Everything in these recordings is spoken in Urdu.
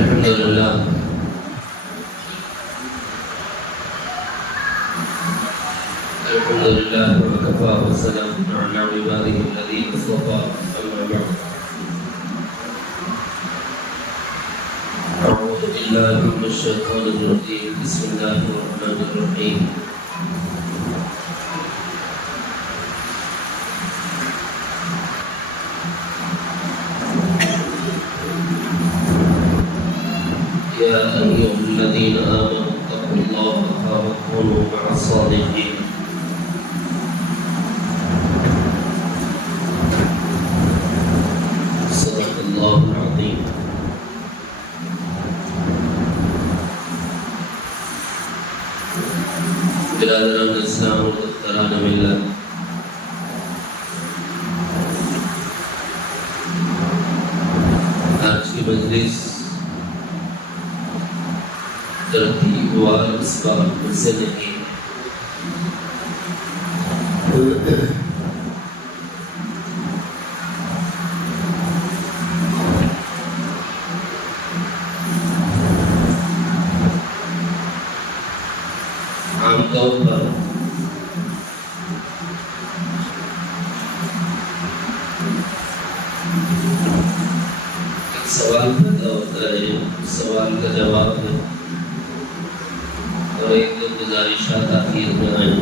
الحمد لله وكفى والسلام على عباده الذين اصطفى أما بعد أعوذ بالله من الشيطان الرجيم بسم الله الرحمن الرحيم يا أيها الذين آمنوا اتقوا الله وكونوا مع الصادقين صدق الله العظيم برادران الإسلام ودختران ملت آج کی مجلس ترتیب و اسباب سے نہیں عام طور پر ایک سوال پیدا ہوتا ہے، سوال کا جواب ہے اور ایک دو گزارشات آخر میں آئیں۔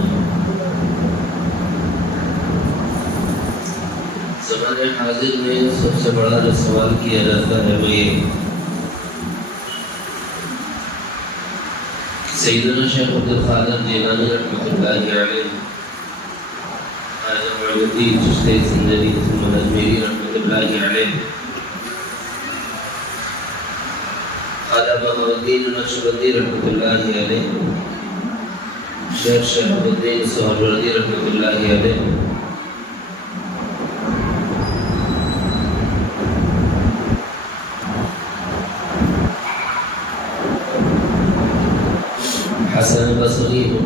زمانے حاضر میں سب سے بڑا جو سوال کیا جاتا ہے وہ یہ سیدنا شیخ عبدالقادر جیلانی رحمۃ اللہ علیہ، خواجہ معین الدین چشتی زندگی اجمیری رحمۃ اللہ علیہ، خواجہ بہاؤالدین نقشبندی رحمۃ اللہ علیہ، شیخ شہاب الدین سہروردی رحمۃ اللہ علیہ، حسن بصری ہو،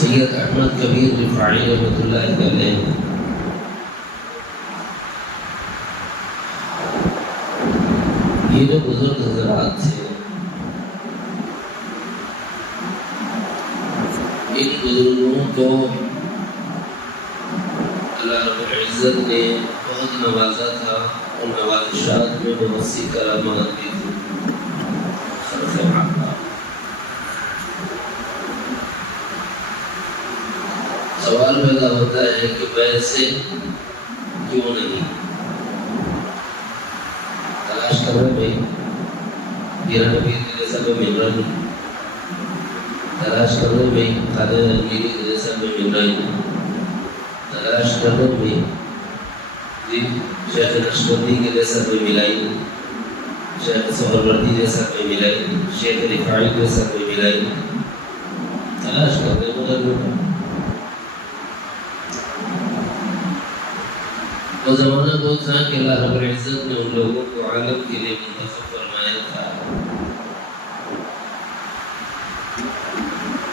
سید احمد کبیر رفاعی رحمۃ اللہ علیہ، یہ جو بزرگ حضرات تھے ان بزرگوں کو اللہ رب العزت نے بہت نوازا تھا، اور نوازشات میں بہت سی کرامات بھی تھی۔ سوال پیدا ہوتا ہے کہ ویسے کیوں نہیں تلاش کر رہے بھائی، میرا نبی کے جیسا کوئی مل رہا نہیں، تلاش کر رہے بھائی خواجہ اجمیری کے جیسا کوئی مل رہا نہیں، تلاش کر رہے بھائی شیخ نقشبندی کے جیسا کوئی ملا ہی نہیں، شیخ سہروردی جیسا کوئی ملا ہی نہیں، شیخ رفاعی جیسا کوئی ملا ہی نہیں، تلاش کر رہے مگر وہ زمانہ وہ تھا کہ اللہ رب العزت نے ان لوگوں کو عالم کے لیے منتخب فرمایا تھا،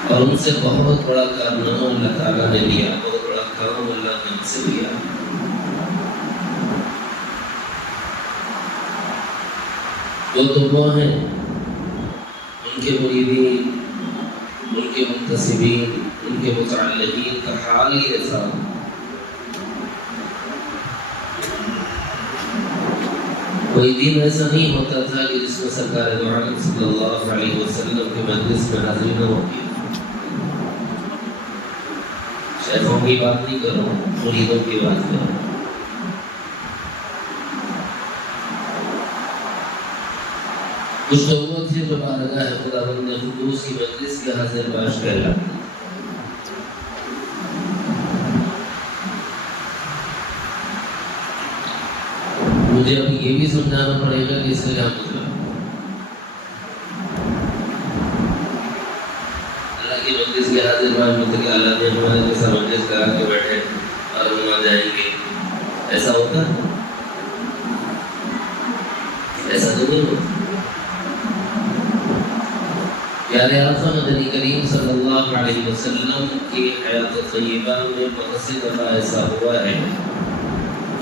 اور ان سے بہت بڑا کارنامہ اللہ تعالیٰ نے لیا، بہت بڑا کام اللہ نے ان سے لیا۔ وہ تو وہ ہیں، ان کے مریدین، ان کے منتسبین، ان کے متعلقین کا حال یہ تھا کوئی دن ایسا نہیں ہوتا تھا کہ جس میں سرکار دو عالم صلی اللہ علیہ وسلم کے مجلس میں حاضری نہ ہوتی۔ شیخوں کی بات نہیں کرو، مریدوں کی بات کرو۔ کچھ لوگ تھے جو بارگاہ خداوند قدوس کی مجلس کے حاضر باش کہلاتے ہیں۔ مجھے ابھی یہ بھی سمجھانا پڑے گا کہ اس سے کیا مطلب اللہ کی مجلس کے حاضر باش مطلب کہ اللہ نے ہمارے جیسا مجلس کرا کے بیٹھے اور ہم آ جائیں گے، ایسا ہوتا ہے؟ ایسا تو نہیں ہوتا۔ پیارے آقا مدنی کریم صلی اللہ علیہ وسلم کی حیات طیبہ میں بہت سی دفعہ ایسا ہوا ہے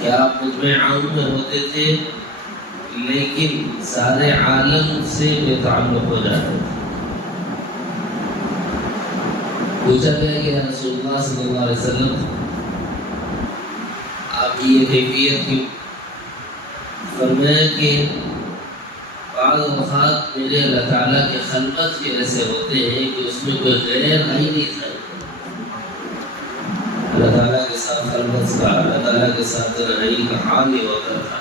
کہ آپ خطبہ عام میں ہوتے تھے لیکن سارے عالم سے بے تعلق ہو جاتے تھے۔ پوچھا گیا کہ یا رسول اللہ صلی اللہ علیہ وسلم آپ کی یہ کیفیت کیوں؟ فرمایا کہ بعض اوقات میرے اللہ تعالیٰ کے خلوت کے ایسے ہوتے ہیں کہ اس میں کوئی غیر آئی نہیں تھا۔ اللہ تعالیٰ کے ساتھ خلوت کا، اللہ تعالیٰ کے ساتھ تنہائی کا حال ہی ہوتا تھا،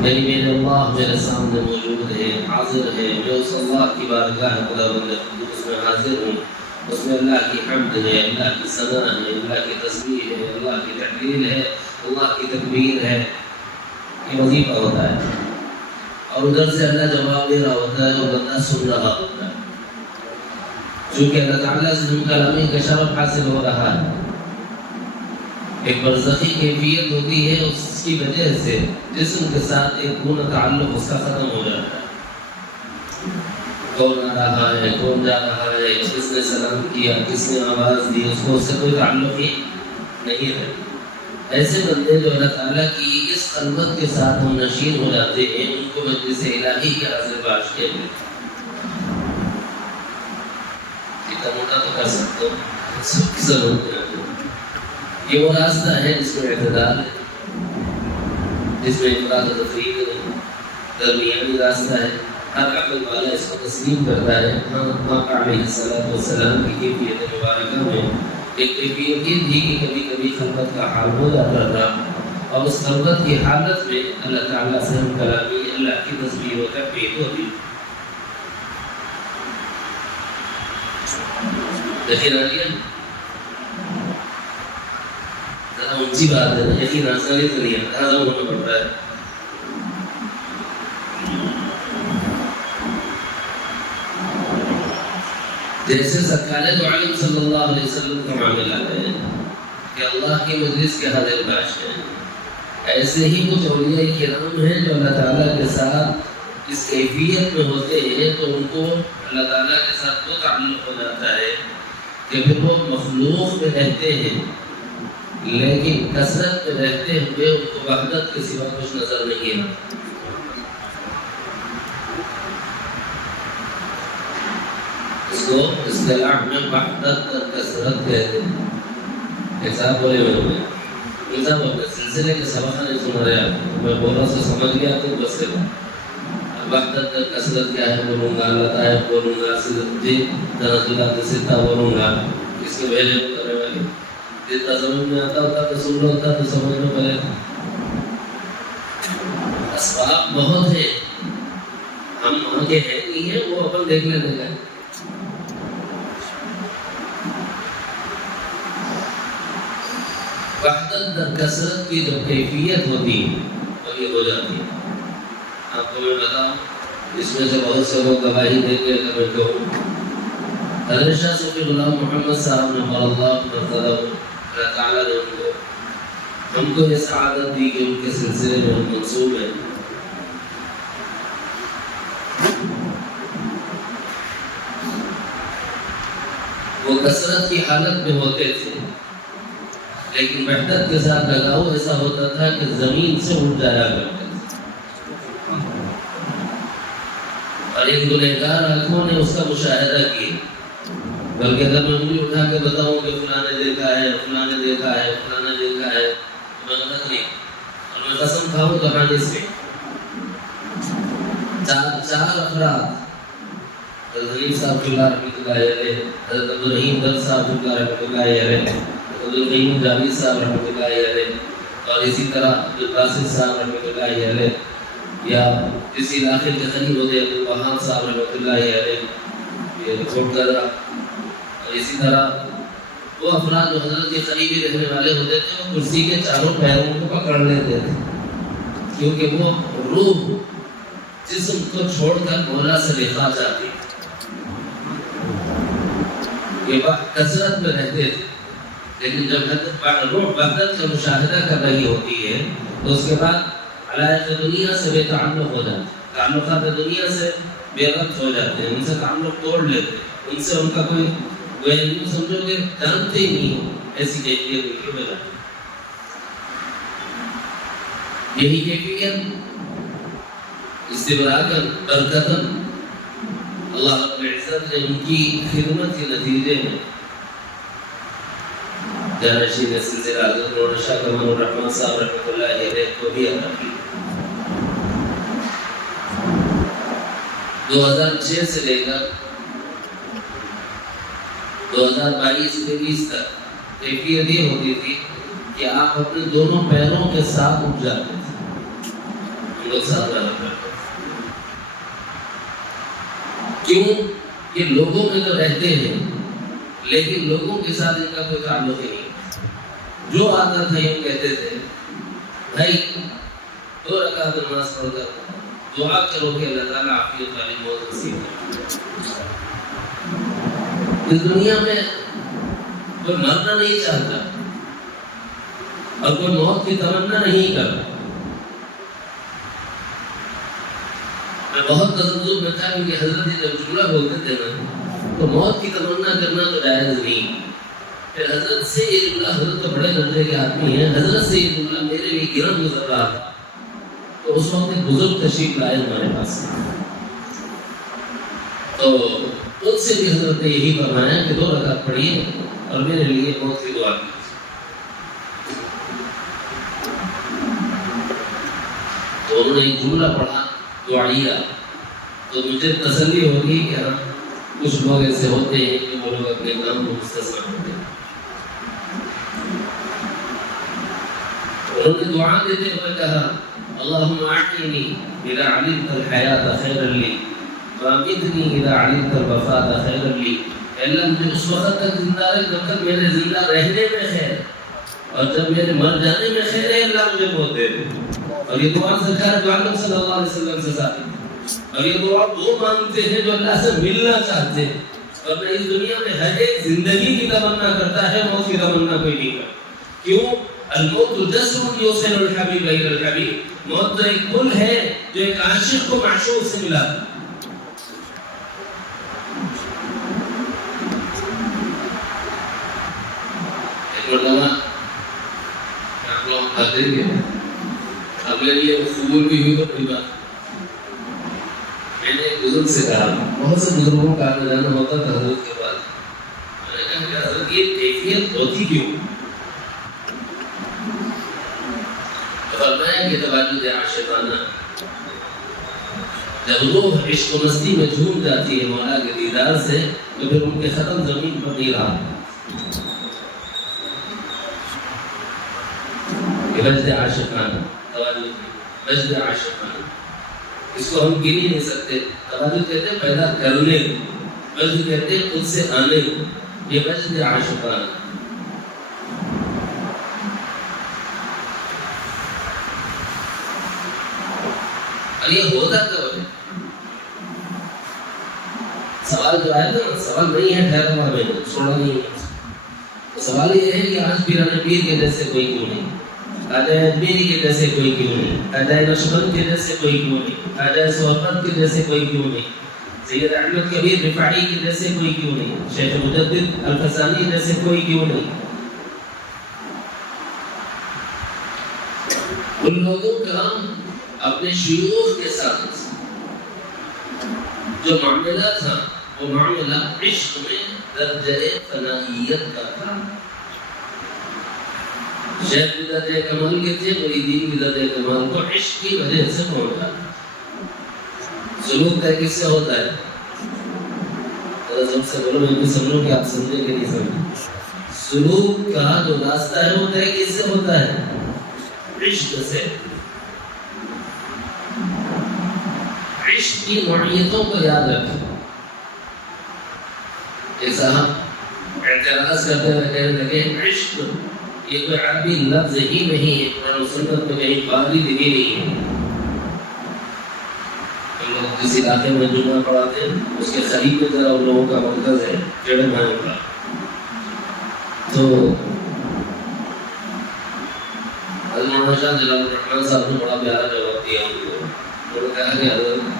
یعنی میرے اللہ میرے سامنے موجود ہے، حاضر ہے، میں اس اللہ کی بارگاہ خداوند قدوس میں حاضر ہوں، اس میں اللہ کی حمد ہے، اللہ کی ثنا ہے، اللہ کی تسبیح ہے، اللہ کی تحلیل ہے، اللہ کی تکبیر ہے، یہ وظیفہ ہوتا ہے۔ اور ادھر سے اللہ جواب دے رہا ہوتا ہے اور بندہ سن رہا ہوتا ہے، چونکہ اللہ تعالیٰ سے ہم کلامی کا شرف حاصل ہو رہا ہے۔ ایک برزخی کیفیت ہوتی ہے، اس کی وجہ سے جسم کے ساتھ ایک پورا تعلق اس کا ختم ہو جاتا ہے۔ کون آ رہا ہے، کون جا رہا ہے، کس نے سلام کیا، کس نے آواز دی، اس کو اس سے کوئی تعلق ہی نہیں ہے۔ ایسے بندے جو اللہ تعالیٰ کی اس خلوت کے ساتھ ہم نشین ہو جاتے ہیں، ان کو مجلس الہی کے حاضر باش کہتے ہیں۔ اتنا موٹا تو کر سکتے ہو، یہ وہ راستہ ہے جس میں اعتدال ہے، جس میں افراط و تفریق ہے، درمیانی راستہ ہے۔ ہر عقل والا اس کو تسلیم کرتا ہے۔ آقا علیہ السلام کی کیفیت مبارکہ میں ایک کیفیت یہ تھی کہ کبھی کبھی خلوت کا حال ہو جاتا تھا، اور اس خلوت کی حالت میں اللہ تعالیٰ سے ہم کلامی، اللہ کی تسبیح و تحمید ہوتی۔ یقین آ گیا؟ ذرا اونچی بات ہے، یقین آسانی تو نہیں ہے، ہضم ہونا پڑتا ہے۔ جیسے سرکار دو عالم صلی اللہ علیہ وسلم کا معاملہ ہے کہ اللہ کی مجلس کے حاضر باش ہیں، ایسے ہی کچھ اولیاء کرام ہیں جو اللہ تعالیٰ کے ساتھ اس کیفیت میں ہوتے ہیں تو ان کو اللہ تعالیٰ کے ساتھ وہ تعلق ہو جاتا ہے کہ پھر وہ مخلوق میں رہتے ہیں لیکن کثرت میں رہتے ہوئے ان کو وحدت کے سوا کچھ نظر نہیں آتا۔ اس کو اصطلاح میں وحدت کثرت کہتے ہیں۔ ایک صاحب بولے ہوئے سلسلے کے سبق نہیں سن رہے آپ، میں بول رہا سے سمجھ گیا تو بس کے بعد وحدت کثرت کیا ہے بولوں گا، لطائف بولوں گا، جی تنزلات ستہ بولوں گا، اس کے بھیجے کرنے والے جتنا سمجھ میں آتا ہوتا تو سن ہوتا تو سمجھ میں پڑے۔ اسباب بہت ہیں، ہم وہاں کے ہیں نہیں ہیں، وہ اپن دیکھ لینے گئے۔ وحدت در کثرت کی جو کیفیت ہوتی ہے وہ یہ ہو جاتی ہے۔ آپ کو میں بتاؤں، اس میں سے بہت سے لوگ گواہی دیں گے اگر میں کہوں حضرت شاہ صوفی غلام محمد صاحب نے اللہ تعالیٰ نے ان کو یہ سعادت دی کہ ان کے سلسلے میں ہم منصوب ہیں۔ وہ کثرت کی حالت میں ہوتے تھے لیکن وحدت کے ساتھ لگاؤ ایسا ہوتا تھا کہ زمین سے اٹھ جایا کرتے تھے، اور ایک گنہگار آنکھوں نے اس کا مشاہدہ کیا۔ بلکہ اگر میں انگلی اٹھا کے بتاؤں کہ فلاں نے دیکھا ہے، فلاں نے دیکھا ہے، فلاں نے دیکھا ہے، میں غلط نہیں، اور میں قسم کھاؤں کہانی سے چار افراد، حضرت غریب صاحب اللہ رحمۃ اللہ علیہ، حضرت عبدالرحیم در صاحب اللہ رحمۃ اللہ علیہ، عبدالقیم جاوید صاحب رحمۃ اللہ علیہ، اور اسی طرح عبدالباسط صاحب رحمۃ اللہ علیہ، یا کسی علاقے کے قریب ہوتے عبدالوہاب صاحب رحمۃ اللہ علیہ، یہ چھوٹ کر رہا، اور اسی طرح وہ افراد جو حضرت کے قریبی رہنے والے ہوتے تھے وہ کرسی کے چاروں پیروں کو پکڑ لیتے تھے، کیونکہ وہ روح جسم کو چھوڑ کر مولا سے لکھا جاتی، یہ وقت کثرت میں رہتے تھے۔ لیکن جب روح وحدت کا مشاہدہ کر رہی ہوتی ہے تو اس کے بعد علائق دنیا سے بے تعلق ہو جاتا ہے۔ تعلقات دنیا سے بے ربط ہو جاتے ہیں، ان سے تعلق توڑ لیتے ہیں، ان سے ان کا کوئی ویلیو سمجھو کہ جانتے ہی نہیں ہو، ایسی کیفیت ان کی ہو جاتی ہے۔ یہی کیفیت استبراکاً برکتاً اللہ رب العزت نے ان کی خدمت کے نتیجے میں جانشین سلسلہ حضرت مولانا شاہ کمال الرحمن صاحب رحمۃ اللہ علیہ کو بھی عطا کی۔ 2006 سے لے کر 2022-23 تک کیفیت یہ ہوتی تھی کہ آپ اپنے دونوں پیروں کے ساتھ اٹھ جاتے تھے، ہم لوگ ساتھ رہا کرتے تھے۔ کیوں کہ لوگوں میں تو رہتے ہیں لیکن لوگوں کے ساتھ ان کا کوئی تعلق نہیں۔ جو آتا تھا یہ کہتے تھے بھائی 2 رکعت نماز پڑھ کر دعا کرو کہ اللہ تعالیٰ عافیت والی موت نصیب کرے۔ اس دنیا میں کوئی مرنا نہیں چاہتا اور کوئی موت کی تمنا نہیں کرتا۔ میں بہت تذبذب میں تھا کہ حضرت جب جملہ بولتے تھے نا تو موت کی تمنا کرنا تو جائز نہیں۔ پھر حضرت سے یہ جملہ، حضرت تو بڑے درجے کے آدمی ہیں، حضرت سے یہ جملہ میرے لیے گرم گزر رہا تھا تو اس وقت ایک بزرگ تشریف لائے ہمارے پاس، تو ان سے بھی حضرت نے یہی فرمایا کہ 2 رکعت پڑھیے اور میرے لیے موت کی دعا کیجیے۔ تو انہوں نے ایک جملہ پڑھا دعائیہ، تو مجھے تسلی ہوگی کہ ہاں کچھ لوگ ایسے ہوتے ہیں کہ وہ لوگ اپنے کام کو مستثنا ہوتے ہیں۔ انہوں نے دعا دیتے ہوئے کہا اللہم احینی اذا علمت الحیات خیرا لی وامتنی اذا علمت الوفات خیرا لی۔ اللہ مجھے اس وقت تک زندہ رکھ جب تک میرے زندہ رہنے میں خیر، اور جب میرے مر جانے میں خیر ہے اللہ مجھے موت دے دے۔ اور یہ دعا سرکار دو عالم صلی اللہ علیہ وسلم سے ثابت ہے، اور یہ دعا وہ مانگتے ہیں جو اللہ سے ملنا چاہتے ہیں، اور میں اس دنیا میں ہر ایک زندگی کی تمنا کرتا ہے، موت کی تمنا کوئی نہیں کرتا۔ کیوں؟ الموت جسر یوصل الحبیب الی الحبیب، موت تو ایک پل ہے جو ایک عاشق کو معشوق سے ملاتا ہے۔ ایک مرتبہ آپ لوگ آتے گے اگلے لیے قبول بھی ہوئی تو کوئی بات، میں نے ایک بزرگ سے کہا، بہت سے بزرگوں کا آنا جانا ہوتا تھا حضرت کے بعد، میں نے کہا کہ حضرت یہ کیفیت ہوتی کیوں؟ فرمایا کہ تواجد عاشقانہ، جب روح عشق و مستی میں جھوم جاتی ہے مولا کے دیدار سے تو پھر ان کے ختم زمین پر نہیں رہا۔ یہ وجد عاشقانہ، وجد عاشقانہ، اس کو ہم گن ہی نہیں سکتے۔ تواجد کہتے ہیں پیدا کرنے، وجد کہتے ہیں خود سے آنے، یہ وجد عاشقانہ۔ اور یہ ہوتا کب ہے؟ سوال جو آیا تھا، سوال نہیں ہے ٹھہرا ہوا میں چھوڑا نہیں ہے، سوال یہ ہے کہ آج پیران پیر کے جیسے کوئی کیوں نہیں، خواجہ اجمیری کے جیسے کوئی کیوں نہیں، خواجہ نقشبند کے جیسے کوئی کیوں نہیں، خواجہ سہرورد کے جیسے کوئی کیوں نہیں، سید احمد کبیر رفاعی کے جیسے کوئی کیوں نہیں، شیخ مجدد الفسانی جیسے کوئی کیوں نہیں۔ ان لوگوں کا اپنے شیوخ کے ساتھ جو معاملہ تھا وہ معاملہ عشق میں درجہ فنائیت کا تھا۔ شیخ بھی درجہ کمال کے تھے، مریدین بھی درجہ کمال کو عشق کی وجہ سے پہنچا۔ سلوک طے کس سے ہوتا ہے؟ سب سے بولو، میں بھی سمجھوں کہ آپ سمجھیں کہ نہیں سمجھیں۔ سلوک کا جو راستہ ہے وہ طے کس سے ہوتا ہے؟ عشق سے۔ عشق کی نوعیتوں کو یاد رکھیں۔ ایک صاحب اعتراض کرتے ہوئے کہنے لگے عشق یہ کوئی عربی لفظ ہی نہیں ہے، قرآن و سنت میں کہیں پالی دینی نہیں ہے۔ ہم لوگ کسی علاقے میں جمعہ پڑھاتے ہیں، اس کے قریب میں ذرا ان لوگوں کا مرکز ہے جڑے بھائیوں کا، تو حضرت مولانا شاہ جلال الرحمن صاحب نے بڑا پیارا جواب دیا ان کو۔ انہوں نے کہا کہ حضرت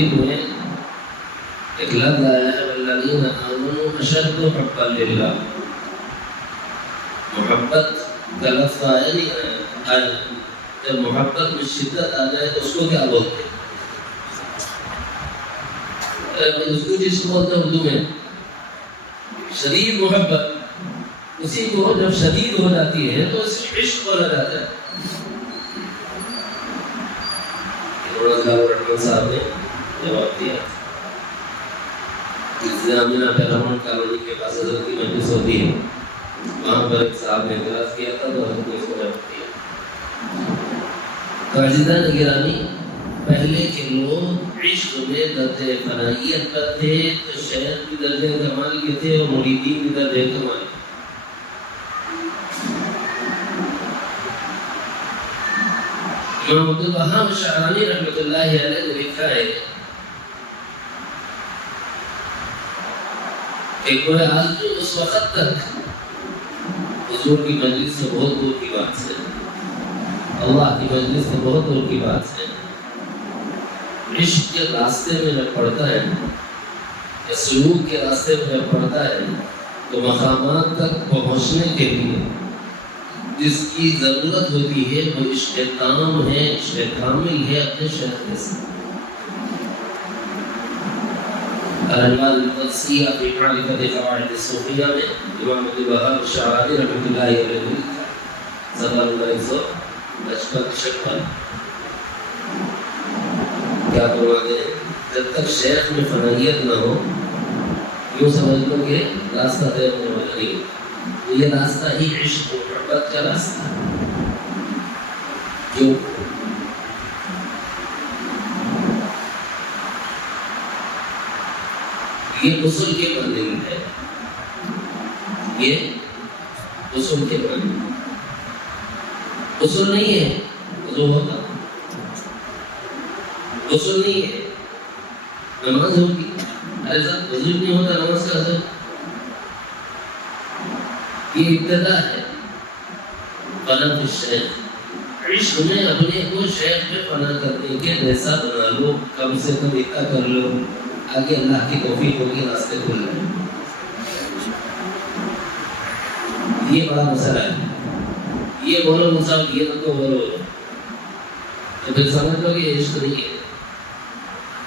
شریف میں ایک لفظ آیا ہے والذین آمنوا اشد حبا للہ. محبت کا لفظ آیا نہیں آیا. جب محبت میں شدت آ جائے تو اس کو کیا بولتے ہیں؟ اس کو جس کو بولتے ہیں اردو میں شدید محبت. اسی کو جب شدید ہو جاتی ہے تو اس میں عشق بولا جاتا ہے. رحمان صاحب نے جواب دیا زامنہ پیرامون کالونی کے پاس حضرت کی مجلس ہوتی ہے. وہاں پر ایک صاحب نے اعتراض کیا تھا تو حضرت نے اس کو جواب دیا. عزیزان گرامی، پہلے کے لوگ عشق میں درجہ فنائیت پر تھے تو شیخ بھی درجہ کمال کے تھے اور مریدین بھی درجہ کمال کے. امام عبدالوہاب شعرانی رحمۃ اللہ علیہ نے لکھا ہے کہ کوئی آدمی اس وقت تک حضور کی مجلس سے بہت دور کی بات ہے، اللہ کی مجلس سے بہت دور کی بات ہے، عشق کے راستے میں جب پڑھتا ہے یا سلوک کے راستے میں جب پڑھتا ہے تو مقامات تک پہنچنے کے لیے جس کی ضرورت ہوتی ہے وہ عشق تام ہے، عشق کامل ہے اپنے شیخ کے ساتھ. العنوان المقدسیہ فی معرفت قواعد الصوفیہ میں امام عبدالوہاب شعرانی رحمۃ اللہ علیہ صفحہ نمبر 155 کیا فرماتے ہیں؟ جب تک شیخ میں فنائیت نہ ہو یوں سمجھ لو کہ راستہ طے ہونے والا نہیں. یہ راستہ ہی عشق و محبت کا راستہ ہے. کیوں؟ یہ غسل کے مانند ہے. یہ غسل کے مانند غسل نہیں ہے وضو ہوگا، غسل نہیں ہے نماز ہوگی. ارے صاحب وضو نہیں ہوتا نماز کا اثر. یہ ابتدا ہے فنا فی الشیخ. عشق میں اپنے کو شیخ میں فنا کرنے کے جیسا بنا لو، کم سے کم اتنا کر لو، آگے اللہ کی توفیق ہوگی، راستے کھل رہے ہیں. یہ بڑا مسئلہ ہے. یہ بولو مصعب یہ نہ تو بولو تو پھر سمجھ لو کہ یہ عشق نہیں ہے.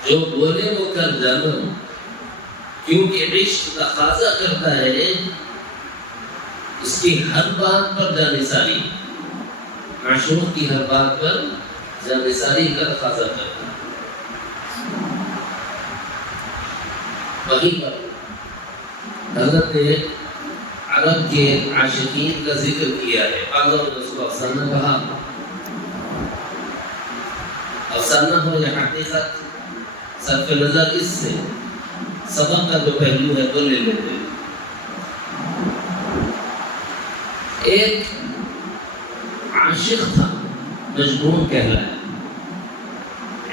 جو بولے وہ کر جانا، کیونکہ عشق تقاضا کرتا ہے اس کی ہر بات پر جانثاری، معشوق کی ہر بات پر جانثاری کا تقاضا کرتا ہے. وہیں پر حضرت نے عرب کے عاشقین کا ذکر کیا ہے. بعضوں نے اس کو افسانہ کہا. افسانہ ہو یا حقیقت، صرف نظر اس سے سبق کا جو پہلو ہے وہ لے لیتے ہیں. ایک عاشق تھا مجنون کہلایا،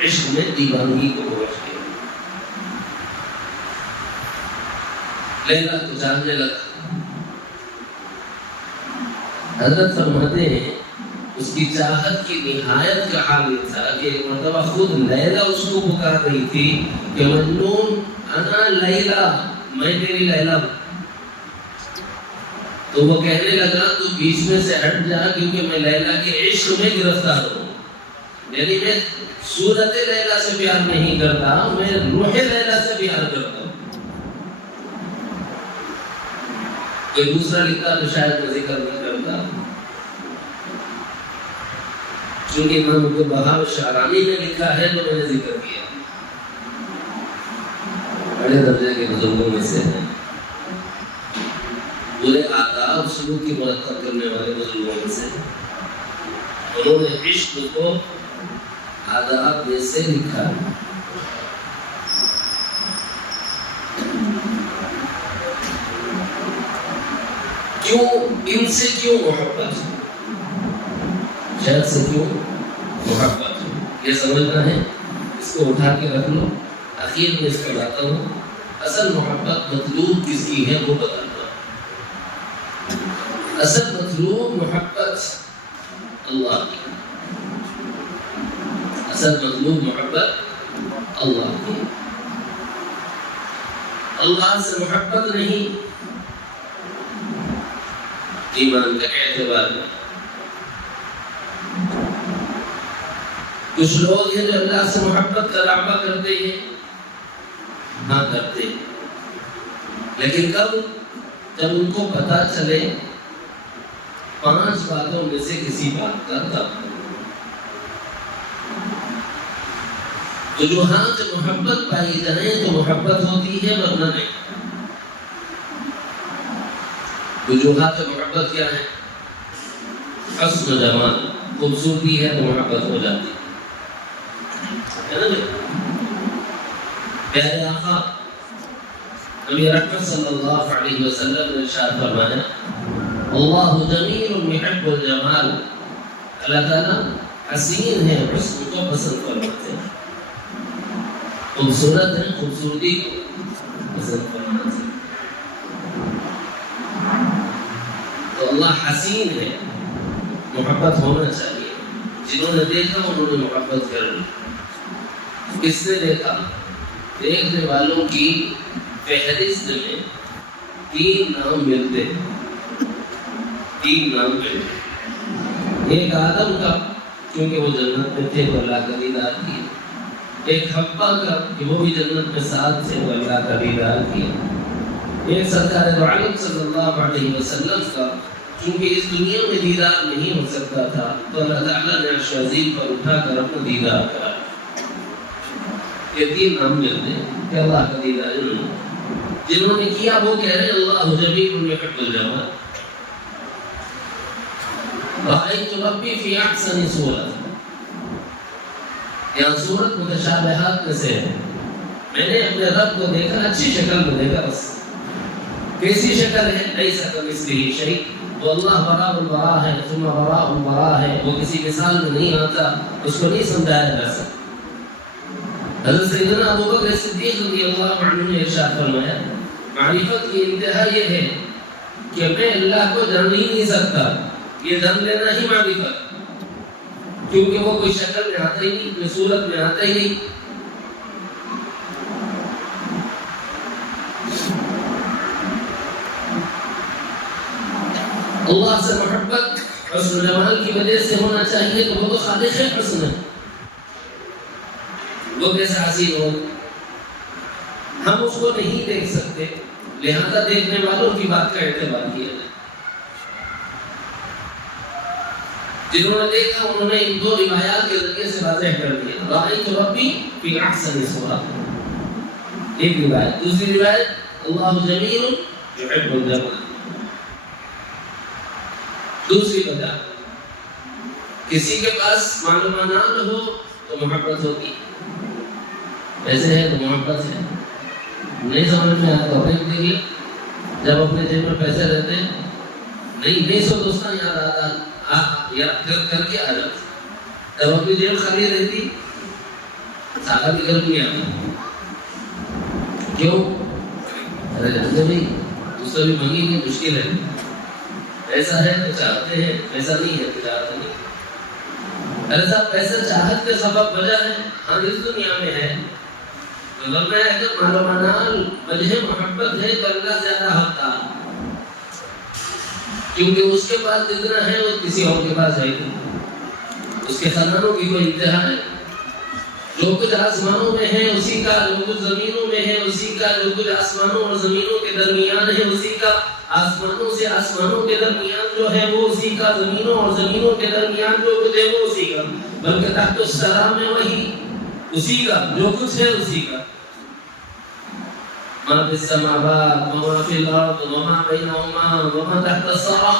عشق میں دیوانگی کو پہنچ گیا، لیلا کو جاننے لگا. حضرت فرماتے ہیں اس کی چاہت کی نہایت کا حال یہ تھا کہ ایک مرتبہ خود لیلا اس کو پکار رہی تھی کہ مجنون انا لیلا، میں تیری لیلا ہوں. تو وہ کہنے لگا تو بیچ میں سے ہٹ جا کیونکہ میں لیلا کے عشق میں گرفتار ہوں. یعنی میں صورت لیلا سے پیار نہیں کرتا، میں روح لیلا سے پیار کرتا ہوں. کوئی دوسرا لکھتا تو شاید میں ذکر نہیں کرتا، چونکہ امام عبدالوہاب شعرانی نے لکھا ہے تو میں نے ذکر کیا. بڑے درجے کے بزرگوں میں سے ہیں، پورے آداب سلوک کی مرتب کرنے والے بزرگوں میں سے. انہوں نے عشق کو آداب میں سے لکھا. کیوں ان سے کیوں محبت، شیخ سے کیوں محبت، یہ سمجھنا ہے. اس کو اٹھا کے رکھ لو. اخیر میں اس کو بتاتا ہوں اصل محبت مطلوب کس کی ہے وہ بتانا. اصل مطلوب محبت اللہ کی، اصل مطلوب محبت اللہ کی، اللہ سے محبت نہیں ایمان کا اعتبار ہے۔ کچھ لوگ ہیں جو اللہ سے محبت کا دعویٰ کرتے ہیں، ہاں کرتے ہیں، لیکن کب؟ جب ان کو پتا چلے 5 باتوں میں سے کسی بات کا تب وجوہات محبت پائی جائیں تو محبت ہوتی ہے، ورنہ نہیں۔ وجوہات محبت کیا ہے؟ حسن و جمال، خوبصورتی ہے تو محبت ہو جاتی ہے نا بھائی؟ پیارے آقا نبی رحمت صلی اللہ علیہ وسلم نے ارشاد فرمایا اللہ جمیل یحب الجمال، اللہ تعالیٰ حسین ہے، حسن کو پسند فرماتے ہیں، خوبصورت ہے، خوبصورتی کو پسند فرماتے ہیں۔ تو اللہ حسین ہے، محبت ہونا چاہیے۔ جنہوں نے دیکھا انہوں نے محبت کر لی۔ کس نے دیکھا؟ دیکھنے والوں کی فہرست میں 3 نام ملتے ہیں، 3 نام ملتے۔ ایک آدم کا کیونکہ وہ جنت میں تھے وہ اللہ کا دیدار کیا، ایک حوا کا کہ وہ بھی جنت میں ساتھ تھے وہ اللہ کا دیدار کیا، ایک سرکار دو عالم صلی اللہ علیہ وسلم کا کیونکہ اس دنیا میں دیدار نہیں ہو سکتا تھا تو اللہ تعالیٰ نے عرش عظیم پر اٹھا کر اپنا دیدار کرا۔ یہ 3 نام ملتے ہیں کہ اللہ کا دیدار جنہوں نے کیا وہ کہہ رہے ہیں اللہ جمیل یحب الجمال، رأیت ربی فی احسن صورت، یہاں صورت متشابہات میں سے ہے، میں نے اپنے رب کو دیکھا اچھی شکل میں دیکھا، بس کیسی شکل ہے؟ لیس کمثلہ شیء، وہ اللہ براء البراء ہے، ثم براء البراء ہے، وہ کسی مثال میں نہیں آتا، اس کو نہیں سمجھایا جا سکتا۔ حضرت سیدنا ابوبکر صدیق رضی اللہ عنہ نے ارشاد فرمایا معرفت کی انتہا یہ ہے کہ میں اللہ کو جان ہی نہیں سکتا، یہ جان لینا ہی معرفت، کیونکہ وہ کوئی شکل میں آتا ہی نہیں، کوئی صورت میں آتا ہی نہیں۔ اللہ سے محبت حسن و جمال کی وجہ سے ہونا چاہیے، تو وہ تو خالق حسن ہے، وہ کیسا حسین ہو؟ ہم اس کو نہیں دیکھ سکتے، لہذا دیکھنے والوں کی بات کا اعتبار کیا جائے۔ جنہوں نے دیکھا انہوں نے ان 2 روایات کے ذریعے سے واضح کر دیا، رأیت ربی فی احسن صورت، ایک روایت، دوسری روایت اللہ جمیل یحب الجمال۔ دوسری وجہ کسی کے پاس معلومات ہو تو محبت ہوتی، ایسے ہے تو محبت ہے، نہیں سمجھ میں آیا تو پھینک دیں گے۔ جب اپنے جیب میں پیسے رہتے ہیں نہیں سو دوستان یاد آتا یاد کر کے آ جاتا، جب اپنی جیب خالی رہتی سارا بھی گھر نہیں آتا، کیوں؟ ارے جانتے بھائی اس سے بھی منگی نہیں، مشکل ہے، ایسا ہے تو چاہتے ہیں، ایسا نہیں ہے تو چاہتے نہیں۔ ارے صاحب پیسے چاہت کے سبب وجہ ہے، ہاں اس دنیا میں ہے، ورنہ اگر معلومات وجہ محبت ہے تو اللہ زیادہ ہوتا، کیونکہ اس کے پاس جتنا ہے وہ کسی اور کے پاس ہے نہیں، اس کے خزانوں کی کوئی انتہا ہے، جو کچھ آسمانوں میں ہے اسی کا، جو کچھ زمینوں میں ہے اسی کا، جو کچھ آسمانوں اور زمینوں کے درمیان ہے اسی کا، آسمانوں سے آسمانوں کے درمیان جو ہے وہ اسی کا، زمینوں اور زمینوں کے درمیان جو کچھ ہے وہ اسی کا، بلکہ تحت الثری میں وہی اسی کا، جو کچھ ہے اسی کا، ما فی السماوات وما فی الارض وما بینہما وما تحت الثری،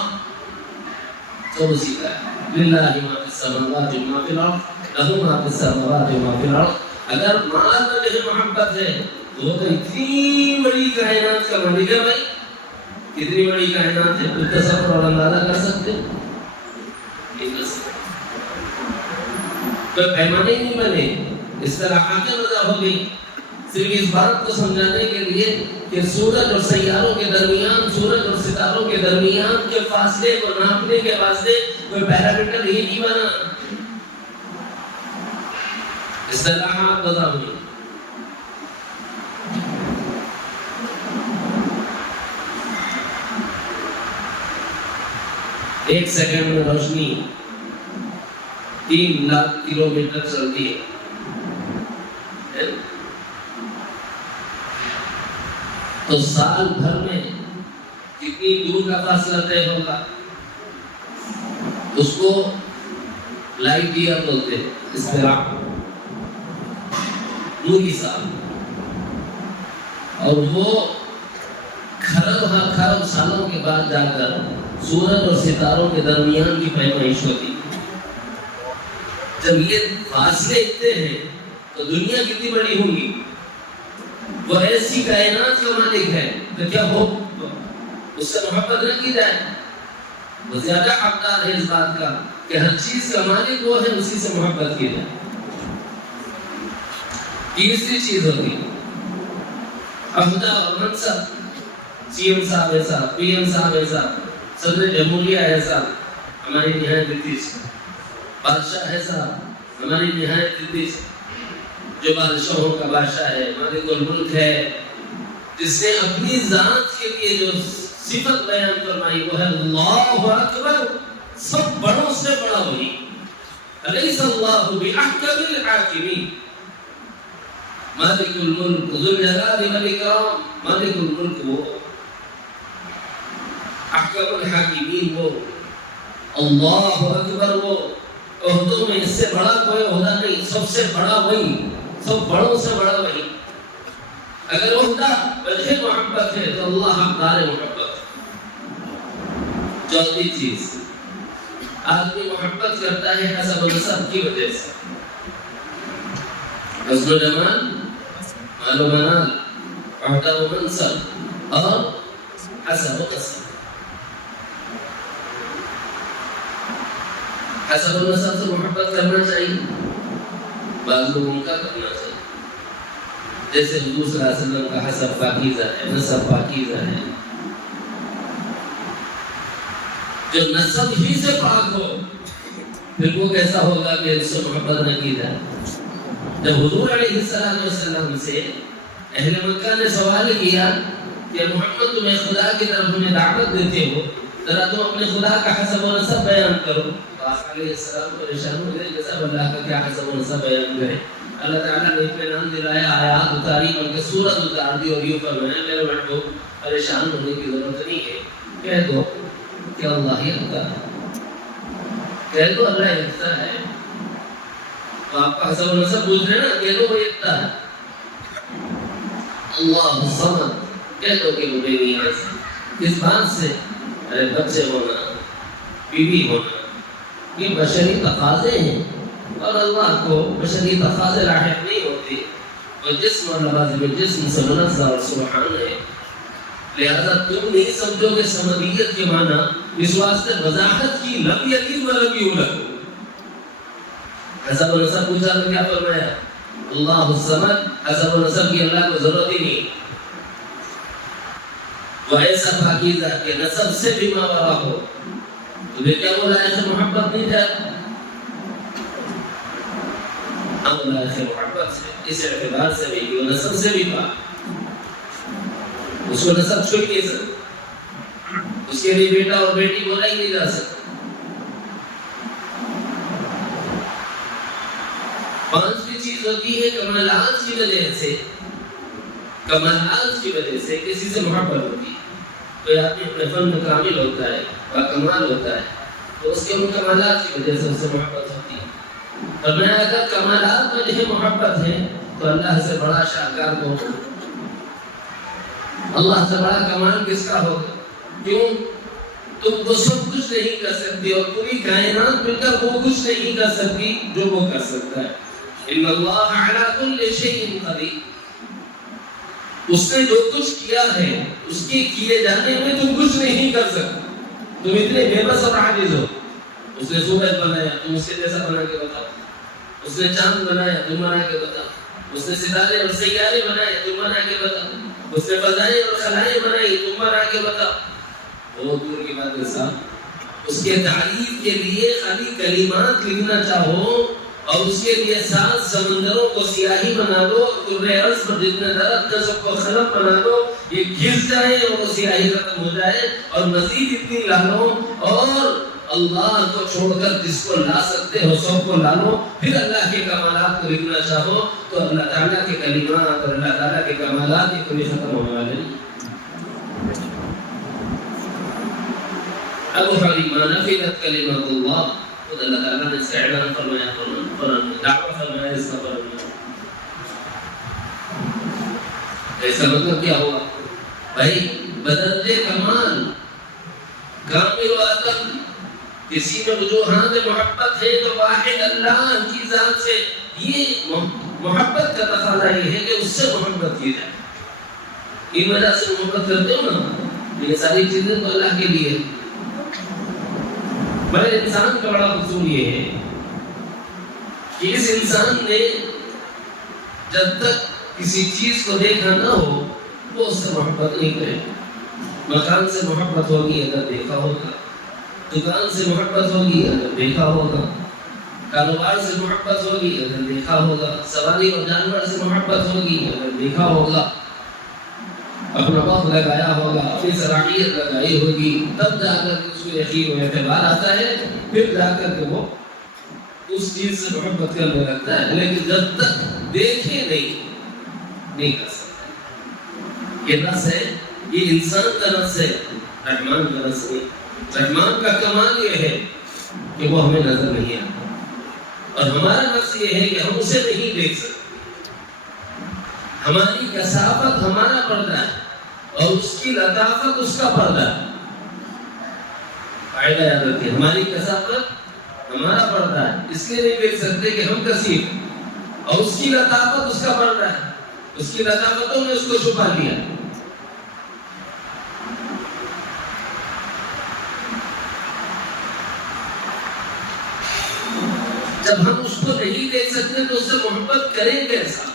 تو اسی کا ہے، للہ ما فی السماوات وما فی الارض لہو ما فی السماوات وما فی الارض۔ اگر مال میں محبت ہے تو وہ تو اتنی بڑی کائنات کا مالک ہے بھائی، کتنی بڑی کائنات ہے، تو تصور اور اندازہ کر سکتے ہیں؟ تو پیمانے نہیں بنے، اس طرح حاکم وضع ہو گئی، صرف اس بات کو سمجھانے کے لیے کہ سورج اور سیاروں کے درمیان، سورج اور ستاروں کے درمیان کے فاصلے کو ناپنے کے واسطے کوئی پیرامیٹر ہی نہیں بنا، اصطلاحات بتاؤں. ایک سیکنڈ میں روشنی 3 لاکھ کلومیٹر چلتی ہے، تو سال بھر میں کتنی دور کا فاصلہ طے ہوگا؟ اس کو لائٹ ایئر بولتے ہیں، اصطلاح نوری سال. اور وہ کھرب سالوں کے بعد جا کر سورج اور ستاروں کے درمیان کی پیمائش ہوتی. جب یہ فاصلے اتنے ہیں تو دنیا کتنی بڑی ہوگی؟ وہ ایسی کائنات کا مالک ہے تو کیا وہ اس سے محبت نہ کی جائے؟ وہ زیادہ حقدار ہے اس بات کا کہ ہر چیز کا مالک وہ ہے، اسی سے محبت کی جائے. تیسری چیز ہوتی عہدہ اور منصب. سی ایم صاحب ایسا، پی ایم صاحب ایسا، صدر جمہوریہ ایسا، ہماری نہایت دلچ. بادشاہ ایسا، ہماری نہایت دلچ. جو بادشاہوں کا بادشاہ ہے، مالک الملک ہے، جس نے اپنی ذات کے لیے جو صفت بیان فرمائی وہ ہے اللہ اکبر، سب بڑوں سے بڑا وہی. الیس اللہ بأحکم الحاکمین. مالک الملک ذو الجلال والاکرام، مالک الملک وہ، احکم الحاکمین وہ، اللہ اکبر وہ. عہدوں میں اس سے بڑا کوئی عہدہ نہیں، سب سے بڑا وہی، سب بڑوں سے بڑا وہی. اگر عہدہ وجہ محبت ہے تو اللہ حقدار محبت. چوتھی چیز، آدمی محبت کرتا ہے حسب نسب کی وجہ سے. حسن و جمال، مال و منال، عہدہ و منصب اور حسب و نسب. حسب و نسب سے محبت کرنا چاہیے، بعض لوگوں کا کرنا چاہیے. جیسے حضور صلی اللہ علیہ وسلم کا حسب پاکیزہ ہے، نسب پاکیزہ ہے. جو نسب ہی سے پاک ہو پھر وہ کیسا ہوگا کہ اس سے محبت نہ کی جائے. جب حضور علیہ السلام سے اہل مکہ نے سوال کیا کہ محمد تمہیں خدا کی طرف ہمیں دعوت دیتے ہو، ذرا تم اپنے خدا کا حسب و نسب بیان کرو. تو آقا علیہ السلام پریشان ہو گئے کہ سب اللہ کا کیا حسب و نسب بیان کرے. اللہ تعالیٰ نے اطمینان دلایا، آیات اتاری، بلکہ سورت اتار دی اور یوں فرمایا میرے محبوب پریشان ہونے کی ضرورت نہیں ہے، کہہ دو کہ اللہ ہی ہوتا ہے، کہہ دو اللہ یکتا ہے. تو آپ کا حسب و نسب پوچھ رہے ہیں نا، کہہ دو وہ یکتا ہے. اللہ الصمد، کہہ دو کہ وہ بے نیاز ہے. اس بات سے بچے ہونا، بیوی ہونا، یہ بشری تقاضے ہیں اور اللہ کو بشری تقاضے لاحق نہیں ہوتے. وہ جسم اور لوازم جسم سے منزہ اور سبحان ہے. لہذا تم نہیں سمجھو کہ سمدیت کے معنی اس واسطے وضاحت کی لم یلد ولم یولد. حسب و نسب پوچھا تو کیا فرمایا؟ اللہ الصمد. حسب و نسب کی اللہ کو ضرورت ہی نہیں. وہ ایسا پاکیزہ کہ نسب سے بھی ماورا ہو. تمہیں کیا بولا ایسے محبت نہیں جاتا؟ ہم ایسے محبت سے، اس اعتبار سے بھی کہ وہ نسب سے بھی پاک. اس کو نسب چھوڑ نہیں سکتا، اس کے لیے بیٹا اور بیٹی بولا ہی نہیں جا سکتا. پانچویں چیز ہوتی ہے کمالات کی وجہ سے، کمالات کی وجہ سے کسی سے محبت ہوتی ہے. کوئی آدمی اپنے فن میں کامل ہوتا ہے، باکمال ہوتا ہے، تو اس کے ان کمالات کی وجہ سے اس سے محبت ہوتی ہے. اور میں اگر کمالات وجہ محبت ہے تو اللہ سے بڑا شاہکار کون ہوگا؟ اللہ سے بڑا کمال کس کا ہوگا؟ کیوں؟ تم وہ سب کچھ نہیں کر سکتی اور پوری کائنات مل کر وہ کچھ نہیں کر سکتی جو وہ کر سکتا ہے. ان اللہ علی کل شیء قدیر. اس نے جو کچھ کیا ہے اس کے کیے جانے میں تم کچھ نہیں کر سکتے. تم اتنے بے بس اور عاجز ہو. اس نے سورج بنایا، تم اس کے جیسا بنا کے بتاؤ. اس نے چاند بنایا، تم بنا کے بتاؤ. اس نے ستارے اور سیارے بنائے، تم بنا کے بتاؤ. اس نے فضائیں اور خلائیں بنائی، تم بنا کے بتاؤ. بہت دور کی بات ہے صاحب. اس کے تعریف کے لیے خالی کلمات لکھنا چاہو اور اس کے لیے 7 سمندروں کو سیاہی بنا دو، قرب ارض پر جتنے درخت ہیں سب کو خلق بنا دو، یہ گھس جائے اور وہ سیاہی ختم ہو جائے، اور مزید اتنی لا لو، اور اللہ کو چھوڑ کر جس کو لا سکتے ہو سب کو لا لو، پھر اللہ کے کمالات کو لکھنا چاہو تو اللہ تعالیٰ کے کلمات اور اللہ تعالیٰ کے کمالات یہ کبھی ختم ہونے والے نہیں۔ ابو حریمہ نفذت کلمات اللہ، خود اللہ تعالیٰ نے اس کا اعلان فرمایا، قرآن میں دعویٰ فرمایا اس کا فرمایا۔ ایسا مطلب کیا ہوا بھائی؟ بدلتے کمال کامل و اتم، کسی میں وجوہات محبت ہے تو واحد اللہ کی ذات سے یہ محبت کا تقاضا یہ ہے کہ اس سے محبت کی جائے۔ ان وجہ سے محبت کرتے ہو نا، یہ ساری چیزیں تو اللہ کے لیے۔ بڑے انسان کا بڑا قصور یہ ہے کہ اس انسان نے جب تک کسی چیز کو دیکھا نہ ہو وہ اس سے محبت نہیں کرے۔ مکان سے محبت ہوگی اگر دیکھا ہوگا، دکان سے محبت ہوگی اگر دیکھا ہوگا، کاروبار سے محبت ہوگی اگر دیکھا ہوگا، سواری اور جانور سے محبت ہوگی اگر دیکھا ہوگا، اپنا وقت لگایا ہوگا، اپنی صلاحیت لگائی ہوگی، تب جا کر اس کو یقین و اعتبار آتا ہے، پھر جا کر کے وہ اس چیز سے محبت کرنے لگتا ہے۔ لیکن جب تک دیکھے نہیں کر سکتا۔ یہ نفس ہے، یہ انسان کا نفس ہے، رحمان کا نفس نہیں۔ رحمان کا کمال یہ ہے کہ وہ ہمیں نظر نہیں آتا، اور ہمارا نفس یہ ہے کہ ہم اسے نہیں دیکھ سکتے۔ ہماری کثافت ہمارا پردہ ہے اور اس کی لطافت اس کا پردہ ہے۔ قاعدہ یاد رکھیں، ہماری کثافت ہمارا پردہ ہے، اس لیے نہیں دیکھ سکتے کہ ہم کثیر ہیں، اور اس کی لطافت اس کا پردہ ہے، اس کی لطافتوں نے اس کو چھپا لیا۔ جب ہم اس کو نہیں دیکھ سکتے تو اس سے محبت کریں کیسا؟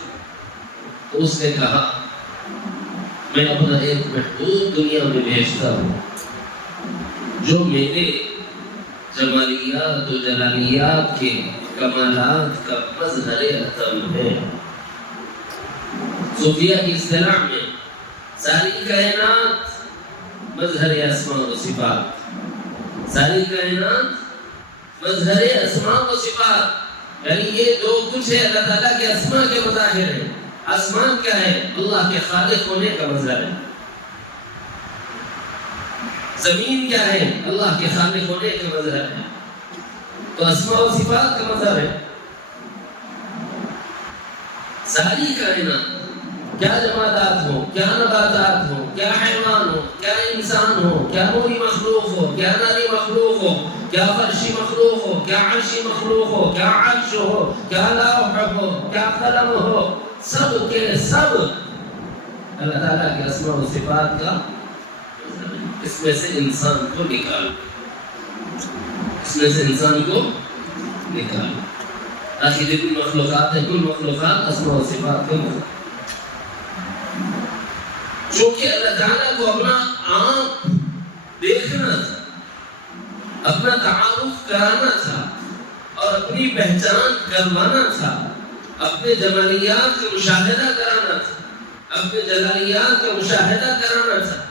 تو اس نے کہا میں اپنا ایک محبوب دنیا میں بھیجتا ہوں جو میرے جمالیات و جلالیات کے کمالات کا مظہر اتم ہے۔ صوفیہ کی اصطلاح میں ساری کائنات مظہر اسماء و صفات، ساری کائنات مظہر اسماء و صفات، یعنی یہ جو کچھ ہے اللہ تعالیٰ کے اسماء کے مظاہر ہیں۔ اسماء کیا ہے؟ اللہ کے خالق ہونے کا مظہر ہے۔ زمین کیا ہے؟ اللہ کے خالق ہونے کا مظہر ہے۔ تو اسماء و صفات کا مظہر ہے۔ ساری کائنات، کیا جمادات ہو، کیا نباتات ہو، کیا حیوان ہو، کیا انسان ہو، کیا نوری مخلوق ہو، کیا ناری مخلوق ہو، کیا فرشی مخلوق ہو، کیا عرشی مخلوق ہو، کیا عرش ہو، کیا لوح ہو، کیا قلم ہو، سب کے سب اللہ تعالیٰ کے اسماء و صفات کا اس میں سے انسان کو نکال، اس میں سے انسان کو نکال، تاکہ جتنی مخلوقات ہیں کل مخلوقات اسماء و صفات کے مطابق، چونکہ اللہ تعالیٰ کو اپنا آنکھ دیکھنا تھا، اپنا تعارف کرانا تھا اور اپنی پہچان کروانا تھا، اپنے جمالیات کا مشاہدہ کرانا تھا، اپنے جلالیات کا مشاہدہ کرانا تھا۔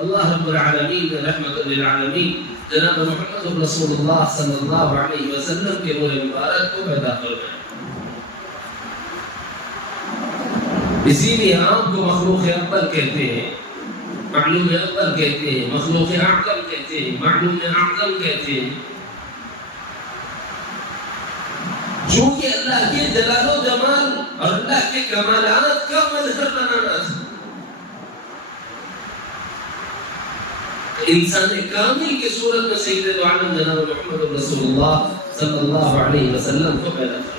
اللہ رب العالمین نے رحمت للعالمین جناب محمد رسول اللہ صلی اللہ علیہ وسلم کے نور مبارک کو پیدا فرمایا۔ اسی لیے آپ کو مخلوق اول کہتے ہیں، معلوم اول کہتے ہیں، مخلوق اعظم کہتے ہیں، معلوم اعظم کہتے ہیں، چونکہ اللہ کے جلال و جمال اور اللہ کے کمالات کا مظہر بنانا تھا۔ انسان کامل کی صورت میں سید عالم جناب محمد رسول اللہ صلی اللہ علیہ وسلم کو پیدا فرمایا۔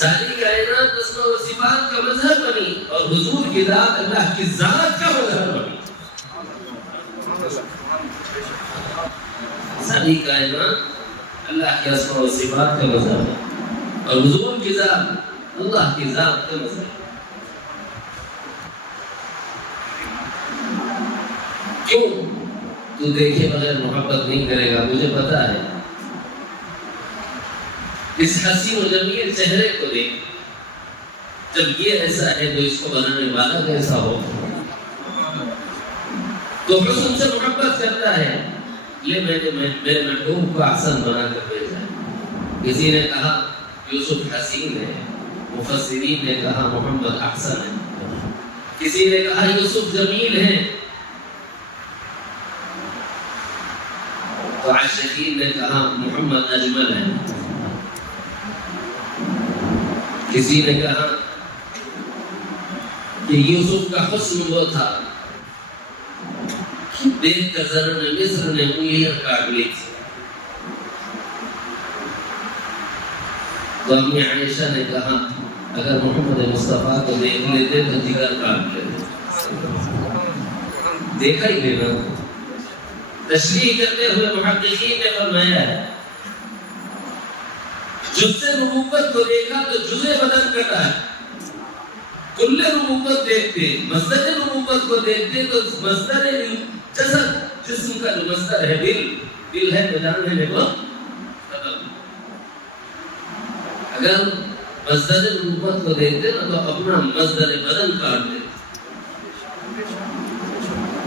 ساری کائنات اسماء و صفات کا مظہر بنی اور حضور کی ذات اللہ کی ذات کا مظہر بنی۔ ساری کائنات اللہ کے اسماء و صفات کا مظہر ہے اور حضور کی ذات اللہ کی ذات کا مظہر ہے۔ کیوں؟ تو دیکھے بغیر محبت نہیں کرے گا، مجھے پتا ہے۔ اس حسین و جمیل چہرے کو دیکھ، جب یہ ایسا ہے تو اس کو بنانے والا کیسا ہو؟ تو حسن سے محبت کرتا ہے، یہ میرے محبوب کو احسن بنا کر بھیجا ہے۔ کسی نے کہا یوسف حسین ہے، مفسرین نے کہا محمد احسن ہے، کسی نے کہا یوسف جمیل ہے، تو عاشقین نے کہا محمد اجمل ہے، کسی نے کہا کہ یوسف کا حسن وہ تھا دیکھ کر زرن مصر نے انگلیاں کاٹ لی تھی، تو امی عائشہ نے کہا اگر محمد مصطفیٰ کو دیکھ لیتے تو جگر کاٹ لیتے، دیکھا ہی نہیں نا۔ تشریح کرتے ہوئے محققین نے فرمایا ہے جز نبوت کو دیکھا تو جز بدن کٹا ہے، کل نبوت دیکھتے مصدر نبوت کو دیکھتے تو مصدر جسد، جسم کا جو مصدر ہے دل ہے تو جاننے میں کو اگر مصدر نبوت کو دیکھتے نا تو اپنا مصدر بدن کاٹ دیتے۔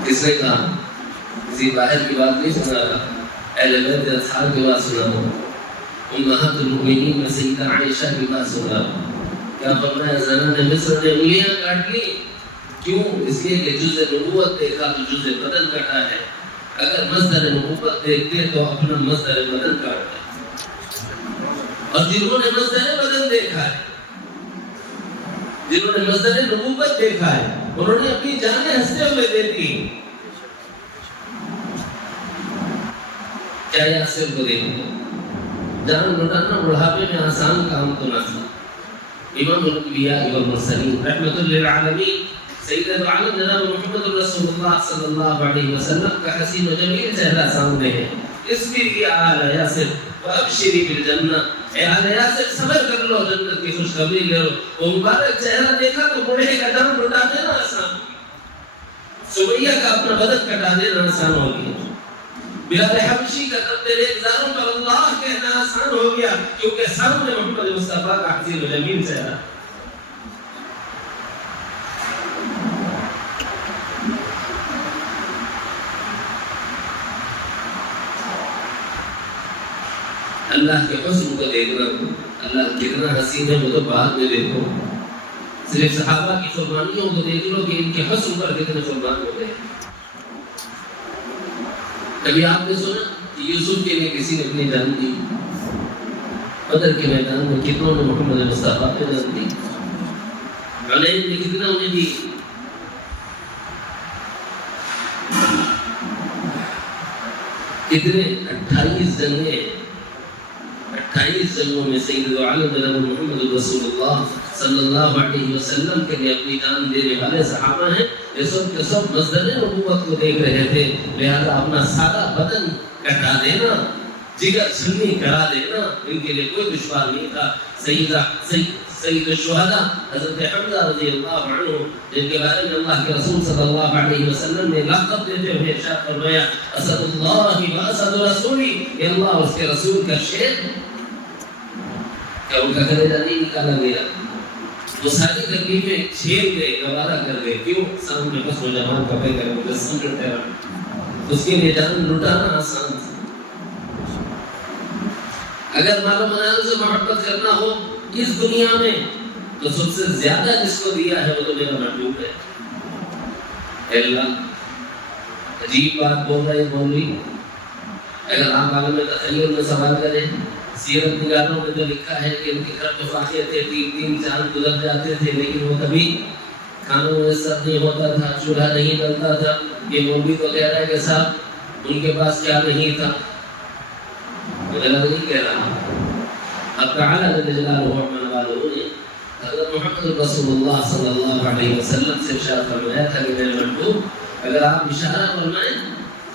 کس نے کہا؟ کسی باہر کی بات نہیں سنا رہا، اہل بیت اصحاب کی بات سنا ہو، امہات المؤمنین میں سیدہ عائشہ کی بات سنا ہو۔ کیا فرمایا؟ زنان مصر نے انگلیاں کاٹ لی، کیوں؟ اس لیے کہ جز نبوت دیکھا تو جز بدن کٹا ہے، اگر مصدر نبوت دیکھتے تو اپنا مصدر بدن کاٹتے۔ اور جنہوں نے مصدر بدن دیکھا ہے، جنہوں نے مصدر نبوت دیکھا ہے، انہوں نے اپنی جانیں ہنستے ہوئے دے دی۔ کیا یاسر کو دیکھو، جان لٹانا بڑھاپے میں آسان کام تو نہ تھا۔ امام الانبیاء والمرسلین رحمت للعالمین سید العالم جناب محمد رسول اللہ صلی اللہ علیہ وسلم کا حسین و جمیل چہرہ سامنے ہے۔ اصبری آل یاسر وابشری بالجنہ، اے آل یاسر صبر کر لو، جنت کی خوشخبری لے لو۔ وہ مبارک چہرہ دیکھا تو بوڑھے کا جان لٹا دینا آسان، سمیہ کا اپنا بدن کٹا دینا آسان ہو گیا، بلال حبشی کا تب تیرے انتظاروں پر اللہ کہنا آسان ہو گیا، کیونکہ سامنے محمد مصطفیٰ کا حسین و جمیل چہرہ۔ اللہ کے حسن کو دیکھنا، اللہ کتنا حسین ہے وہ تو بعد میں دیکھو، صرف صحابہ کی قربانیوں کو دیکھ لو کہ ان کے حسن پر کتنے قربان ہو گئے۔ کبھی آپ نے سنا کہ یوسف کے لیے کسی نے اپنی جان دی؟ بدر کے میدان میں کتنوں نے محمد مصطفیٰ پہ جان دی، حنین نے کتنا انہیں دی، کتنے 28 جنگوں میں سید عالم جناب محمد رسول اللہ صلی اللہ علیہ وسلم کے لیے اپنی جان دینے والے صحابہ ہیں۔ یہ سب کے سب مصدر نبوت کو دیکھ رہے تھے، لہذا اپنا سارا بدن کٹا دینا، جگر چھلنی کرا دینا ان کے لیے کوئی دشوار نہیں تھا۔ سید الشہداء حضرت حمزہ رضی اللہ عنہ، جن کے بارے میں اللہ کے رسول صلی اللہ علیہ وسلم نے لقب دیتے ہوئے ارشاد فرمایا اسد اللہ و اسد رسولی، کہ اللہ اس کے رسول کا شیر ہے۔ کیا ان کا کلیجہ نہیں نکالا گیا؟ وہ ساری تکلیفیں چھیل گئے، گوارا کر گئے، کیوں؟ سامنے بس و جمال کا پیکر مجسم کرتے رہا، اس کے لیے جان لٹانا آسان تھا۔ اگر مال و منال سے محبت کرنا ہو اس دنیا میں تو سب سے زیادہ جس کو دیا ہے وہ تو میرا محبوب ہے۔ اے اللہ، عجیب بات بول رہے مولوی، اگر آپ عالم تخیل میں سوال کریں، سیرت نگاروں میں جو لکھا ہے کہ ان کے گھر تو فاقے تھے، 3 چاند گزر جاتے تھے، لیکن وہ کبھی کھانوں میں سر نہیں ہوتا تھا، چولہا نہیں جلتا تھا۔ یہ مولوی تو کہہ رہا ہے کہ صاحب ان کے پاس کیا نہیں تھا، غلط نہیں کہہ رہا۔ اب تعالیٰ جل جلالہ عمل والوں نے حضرت محمد رسول اللہ صلی اللہ علیہ وسلم سے ارشاد فرمایا تھا کہ میرے محبوب اگر آپ اشارہ فرمائیں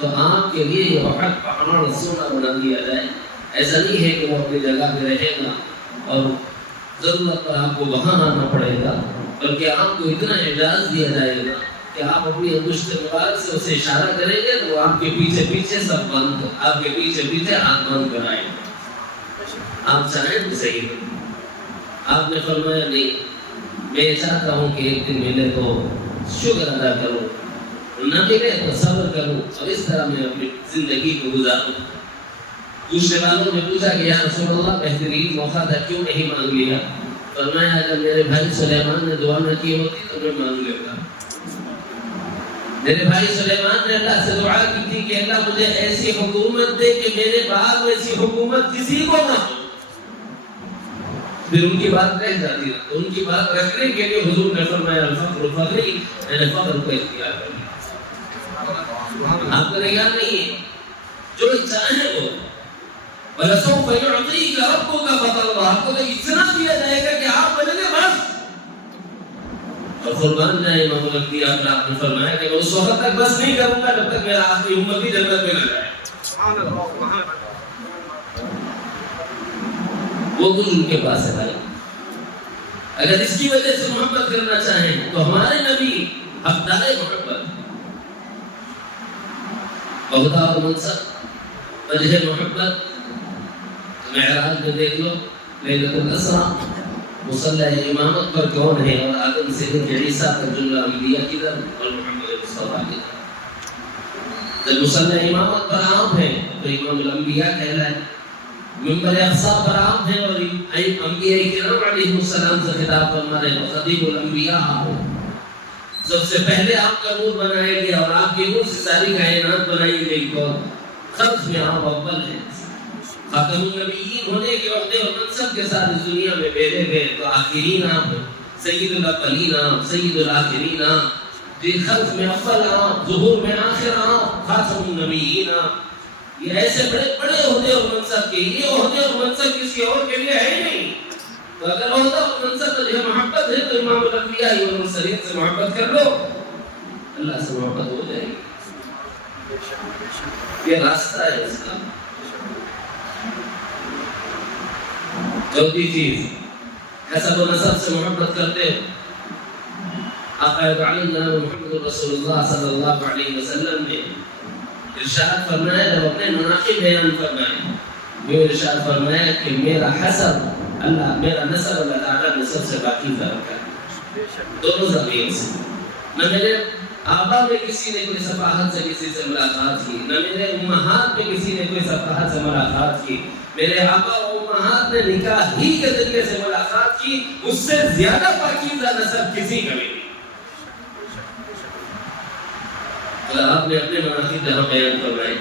تو آپ کے لیے یہ وقت پہاڑ سونا بنا دیا جائے۔ ایسا نہیں ہے کہ وہ اپنی جگہ پہ رہے گا اور ضرورت پر آپ کو وہاں آنا پڑے گا، بلکہ آپ کو اتنا اعزاز دیا جائے گا کہ آپ اپنی انگشت مبارک سے اسے اشارہ کریں گے تو آپ کے پیچھے پیچھے سب بند، آپ کے پیچھے پیچھے ہاتھ بند کرائیں گے۔ آپ چاہیں تو صحیح ہے. آپ نے فرمایا نہیں، میں چاہتا ہوں کہ ایک دن ملے تو شکر ادا کروں، نہ ملے تو صبر کروں، اور اس طرح میں اپنی زندگی کو گزاروں. دوسرے والوں نے پوچھا کہ یا رسول اللہ بہترین موقع تھا، کیوں نہیں مانگ لیا؟ فرمایا اگر میرے بھائی سلیمان نے دعا نہ کی ہوتی تو میں مانگ لیتا. میرے بھائی سلیمان نے اللہ سے دعا کی تھی کہ اللہ مجھے ایسی حکومت دے کہ میرے بعد ایسی حکومت کسی کو نہ ہو. پھر ان کی بات رہ جاتی ہے، ان کی بات رکھنے کے لیے حضور نے فرمایا الفقر فقری، میں نے فقر کو اختیار کر لیا. آپ کو یاد نہیں ہے جو چاہے وہ وَلَسَوْفَ يُعْطِيكَ رَبُّكَ فَتَرْضَىٰ، آپ کو تو اتنا دیا جائے گا کہ آپ بنے گے بس. اور قربان جائے امام الانبیاء پر آپ نے فرمایا کہ میں اس وقت تک بس نہیں کروں گا جب تک میرا آخری امتی جنت میں نہ جائے. وہ کچھ ان کے پاس ہے بھائی. اگر اس کی وجہ سے محبت کرنا چاہیں تو ہمارے نبی حقدار محبت، عہدہ اور منصب، وجہ محبت. معراج میں دیکھ لو لیلۃ الاسراء مصلی امامت پر کون ہے، اور آدم سے لے کے عیسیٰ تک جملہ انبیاء کی طرف اور محمد مصطفیٰ کی طرف. جب مصلی امامت پر عام ہے تو امام الانبیاء کہلائے، منبر اقصیٰ پر عام ہے اور انبیاء کرام علیہ السلام سے خطاب فرما رہے ہیں خطیب الانبیاء ہو. سب سے پہلے آپ کا نور بنایا گیا اور آپ کے نور سے ساری کائنات بنائی گئی، اور خلق میں آپ اول ہیں. خاتم النبیین ہونے کے عہدے اور منصب کے ساتھ اس دنیا میں بھیجے گئے تو آخرین آپ، سید الاولین آپ، سید الآخرین آپ، جی خلق میں اول آپ، ظہور میں آخر آپ، خاتم النبیین آپ. یہ ایسے بڑے بڑے عہدے اور منصب کے، یہ عہدے اور منصب کسی اور کے لیے ہے نہیں. تو اگر عہدہ اور منصب مجھے محبت ہے تو امام الانبیاء والمرسلین سے محبت کر لو، اللہ سے محبت ہو جائے گی. یہ راستہ ہے اس کا. چوتھی چیز، حسب و نسب سے محبت کرتے ہو. آقا عالم جناب محمد رسول اللہ صلی اللہ علیہ وسلم نے ارشاد فرمایا، جب اپنے مناقب بیان فرمائے، وہ ارشاد فرمایا کہ میرا حسب اللہ، میرا نسب اللہ تعالیٰ نے سب سے باقیزہ رکھا ہے دونوں زمین سے. نہ میرے آبا میں کسی نے کوئی صفاحت سے کسی سے ملاقات کی، نہ میرے امہات میں کسی نے کوئی صفاحت سے ملاقات کی. میرے آبا و امہات نے نکاح ہی کے ذریعے سے ملاقات کی، اس سے زیادہ پاکیزہ نسب کسی کا بھی نہیں. اگر آپ نے اپنے مناقب جہاں بیان فرمائے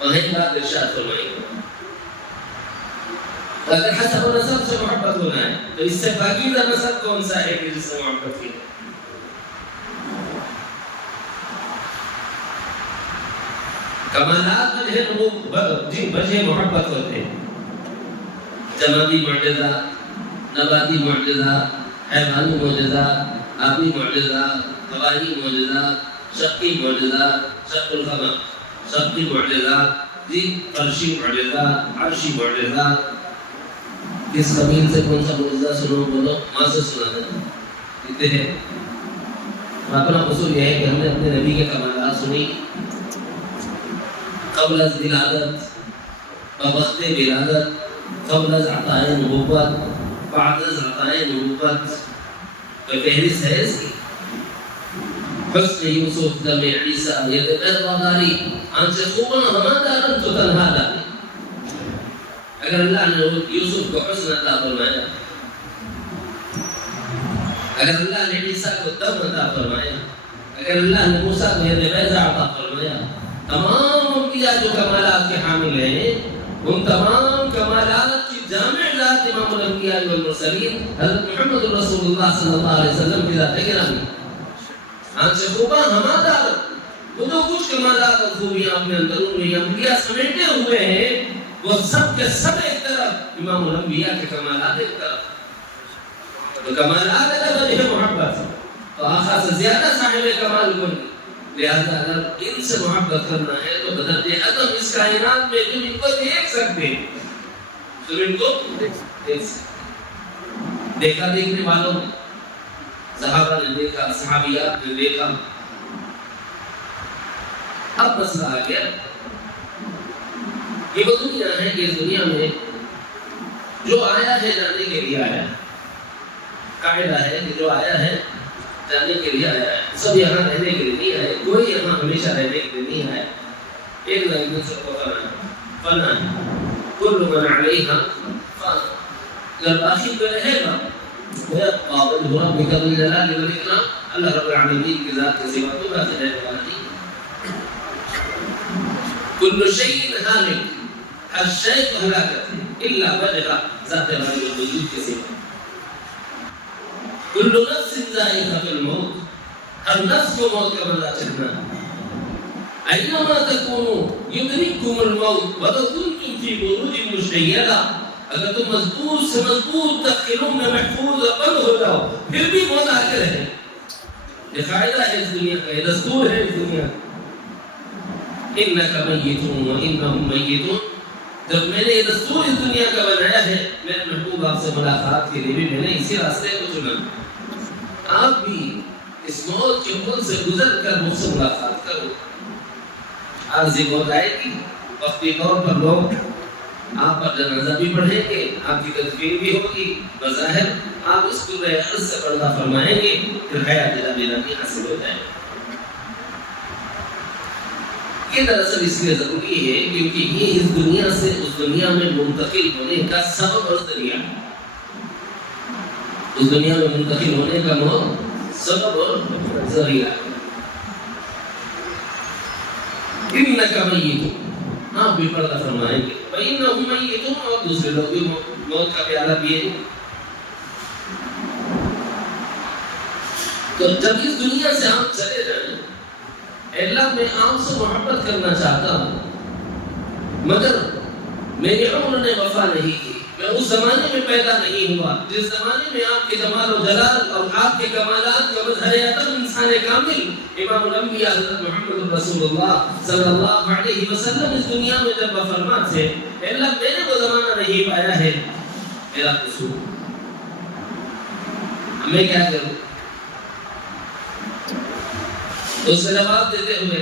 وہیں بات ارشاد فرمائی. اگر حسب و نسب سے محبت ہونا ہے تو اس سے پاکیزہ نسب کون سا ہے کہ جس سے محبت کی؟ کمالات میں ہے وہ وجہ محبت ہوتے ہیں. جمادی معجزات، نباتی معجزات، حیوانی معجزات، آبی معجزات، ہوائی معجزات، شقی معجزات، شق القمر، شقی معجزات، فرشی معجزات، عرشی معجزات. اس قبیل سے کون سا معجزہ سنو بولو، ماں سے سنا دینا کہتے ہیں. اپنا اصول یہ ہے کہ ہم نے اپنے نبی کے کمالات سنی قبل از ولادت، وقت ولادت، قبل از عطاء نبوت، بعد از عطاء نبوت. کوئی فہرست ہے اس کی؟ حسن یوسف دم عیسیٰ ید قدواری آنچہ خوبن ہمادارن تو تنہا داری. اگر اللہ نے یوسف کو حسن عطا فرمایا، اگر اللہ نے عیسیٰ کو دم عطا فرمایا، اگر اللہ نے موسیٰ کو ید بیضہ عطا فرمایا، تمام انبیاء جو کمالات کے حامل ہیں ان تمام کمالات کی جامع ذات امام الانبیاء والمرسلین حضرت محمد رسول اللہ صلی اللہ علیہ وسلم کی ذات گرامی. آنچہ خوباں ہمادار، وہ جو کچھ کمالات اور خوبیاں اپنے اندرون میں انبیاء سمیٹے ہوئے ہیں وہ سب کے سب ایک طرف، امام الانبیاء کے کمالات ایک طرف. تو کمالات اگر وجہ محبت تو آقا سے زیادہ صاحب کمال کوئی نہیں. لہذا اگر ان سے محبت کرنا ہے تو بدرجہ عدم اس کائنات میں جو ان کو دیکھ سکتے ہیں تو ان کو دیکھ سکتے. دیکھا دیکھنے والوں نے، صحابہ نے دیکھا، صحابیات نے دیکھا. اب مسئلہ آ گیا، یہ وہ دنیا ہے کہ اس دنیا میں جو آیا ہے جانے کے لیے آیا ہے، قاعدہ ہے کہ جو آیا ہے جانے کے لیے آیا ہے، سب یہاں رہنے کے لیے نہیں آئے، کوئی یہاں ہمیشہ رہنے کے لیے نہیں آیا، ایک نہ ایک دن سب کو فنا ہے، کل من علیہا فان، اگر باقی پہ رہے گا قابل ربک ذو الجلال والاکرام، اللہ رب العالمین کی ذات کے سوا تو باقی رہنے والا نہیں۔ کل شیء ہالک، ہر شے کو ہلاکت ہے الا وجہ ذات والی وجود کے سوا۔ کل نفس ذائقۃ الموت، ہر نفس کو موت کا مزہ چکھنا ہے۔ اینما تکونوا یدرککم الموت ولو کنتم فی بروج مشیدہ، اگر تم مضبوط سے مضبوط تخیلوں میں محفوظ اور بند ہو جاؤ پھر بھی موت آ کے رہے۔ یہ قاعدہ ہے اس دنیا کا، یہ دستور ہے اس دنیا کا۔ انک میت وانہم میتون، جب میں نے یہ دستور اس دنیا کا بنایا ہے میرے محبوب آپ سے ملاقات کے لیے بھی میں نے اسی راستے کو چنا۔ آپ بھی اس موت کے خود سے گزر کر مجھ سے ملاقات کرو۔ عارضی موت آئے گی، وقتی طور پر لوگ آپ پر جنازہ بھی پڑھیں گے، آپ کی تدفین بھی ہوگی، بظاہر آپ اس کو عرض سے پردہ فرمائیں گے، پھر حیات ابدی حاصل ہو جائے۔ یہ دراصل اس لیے ضروری ہے کیونکہ یہ اس دنیا سے اس دنیا میں منتقل ہونے کا سبب اور ذریعہ، اس دنیا میں منتقل ہونے کا سبب اور ذریعہ۔ انک میت، آپ بھی پردہ فرمائیں گے، وانہم میتون، اور دوسرے لوگ بھی موت کا پیالہ پیے۔ تو جب اس دنیا سے آپ چلے جائیں، اللہ میں آپ سے محبت کرنا چاہتا ہوں، مگر میری عمر نے وفا نہیں کی، میں اس زمانے میں پیدا نہیں ہوا جس زمانے میں آپ کے جمال و جلال اور آپ کے کمالات کا مظہر عطر انسان کامل امام الانبیاء حضرت محمد رسول اللہ صلی اللہ علیہ وسلم اس دنیا میں جب بفرمان تھے، اللہ میں نے وہ زمانہ نہیں پایا ہے، میرا قصور، میں کیا کروں؟ تو اس کا جواب دیتے ہوئے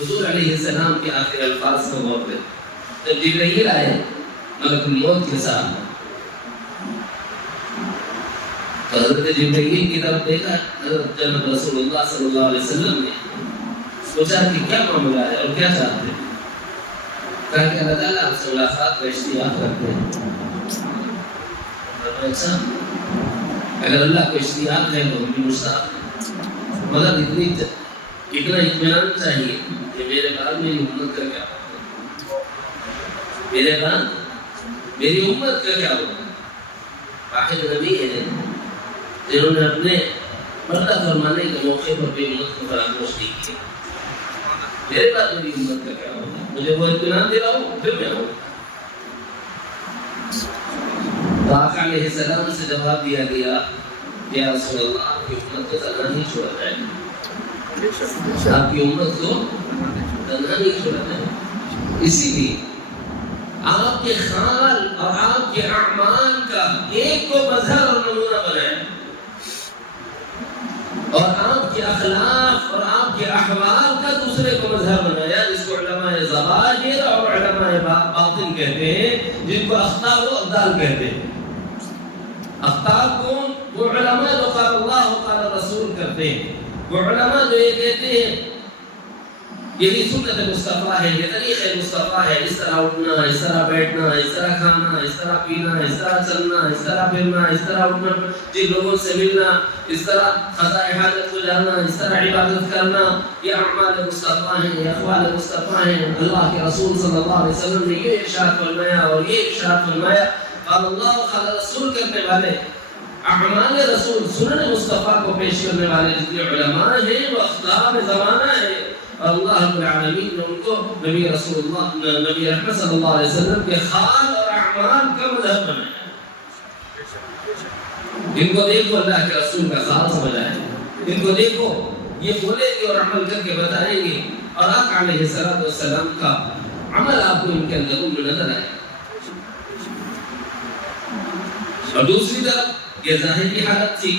حضور علیہ السلام کے آخر الفاظ کو غور کریں۔ جب جبرائیل آئے ملک الموت کے ساتھ، تو حضرت جبرائیل کی طرف دیکھا، حضرت جناب رسول اللہ صلی اللہ علیہ وسلم نے سوچا کہ کیا معاملہ ہے اور کیا چاہتے ہیں؟ کہا کہ اللہ تعالیٰ آپ سے ملاقات کا اشتیاق رکھتے ہیں۔ اچھا، اگر اللہ کو اشتیاق ہے تو ہم بھی مشتاق ہیں، مگر اتنا اطمینان چاہیے کہ میرے بعد میری امت کا کیا ہوگا، میرے بعد میری امت کا کیا ہوگا۔ واحد نبی ہے جنہوں نے اپنے پردہ فرمانے کے موقع پر بھی امت کو فراموش نہیں کیا، میرے بعد میری امت کا کیا ہوگا، مجھے وہ اطمینان دے رہا ہوں، پھر میں آؤں۔ تو آقا علیہ السلام سے جواب دیا گیا، یا رسول اللہ آپ کی امت کو تنہا نہیں چھوڑا جائے، آپ کی امت کو تنہا نہیں چھوڑا جائے، اسی لیے آپ کے خال اور آپ کے اعمال کا ایک کو مظہر اور نمونہ بنائیں، اور آپ کے اخلاق اور آپ کے احوال کا دوسرے کو مظہر بنایا، جس کو علماء ظواہر اور علماء باطن کہتے ہیں، جن کو اخطار و ابدال کہتے ہیں۔ اخطار کون؟ وہ علماء جو قال اللہ قال رسول کرتے ہیں، وہ علماء جو یہ کہتے ہیں یہی سنت مصطفیٰ ہے، یہ طریقہ مصطفیٰ ہے، اس طرح اٹھنا، اس طرح بیٹھنا، اس طرح کھانا، اس طرح پینا، اس طرح چلنا، اس طرح پھرنا، اس طرح اٹھنا، جن لوگوں سے ملنا، اس طرح قضاء حاجت کو جانا، اس طرح عبادت کرنا، یہ اعمال مصطفیٰ ہیں، یہ اقوال مصطفیٰ ہیں۔ اللہ کے رسول صلی اللہ علیہ وسلم نے یہ ارشاد فرمایا اور یہ ارشاد فرمایا، قال اللہ قال رسول کرنے والے، اعمال رسول سنن مصطفیٰ کو پیش کرنے والے جتنے علماء ہیں وہ اخطار زمانہ ہیں، اور اللہ رب العالمین نے ان کو نبی رسول اللہ نبی رحمت صلی اللہ علیہ وسلم کے خال اور اعمال کا مظہر بنایا۔ ان کو دیکھو اللہ کے رسول کا خال سمجھا ہے، ان کو دیکھو یہ بولیں گے اور عمل کر کے بتائیں گے، اور آقا علیہ السلام کا عمل آپ کو ان کے اندر میں نظر آئے۔ اور دوسری طرف یہ ظاہری حالت تھی،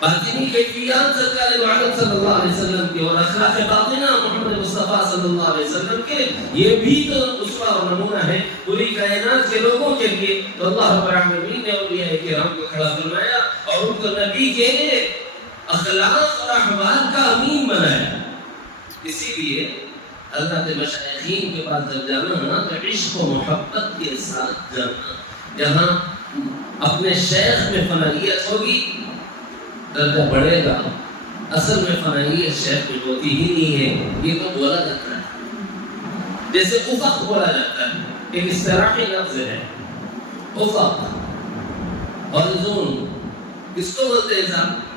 باطنی کیفیات سرکار عالم صلی اللہ علیہ وسلم کی، اور اخلاق باطنہ محمد مصطفیٰ صلی صلی اللہ علیہ وسلم کے، یہ بھی تو اسوہ اور نمونہ ہے پوری کائنات کے لوگوں کے لیے۔ تو اللہ رب العالمین نے اولیاء کرام کو کھڑا فرمایا اور ان کو نبی کے اخلاق اور احوال کا امین بنایا۔ اسی لیے حضرت مشائخین کے پاس جب جانا تو عشق و محبت کے ساتھ جانا، جہاں اپنے شیخ میں فنائیت ہوگی درجہ بڑھے گا۔ اصل میں فنائیت شیخ میں ہوتی ہی نہیں ہے، یہ تو بولا جاتا ہے، جیسے افق بولا جاتا ہے، ایک اصطلاحی لفظ ہے افق۔ ہارزون کس کو بولتے ہیں صاحب؟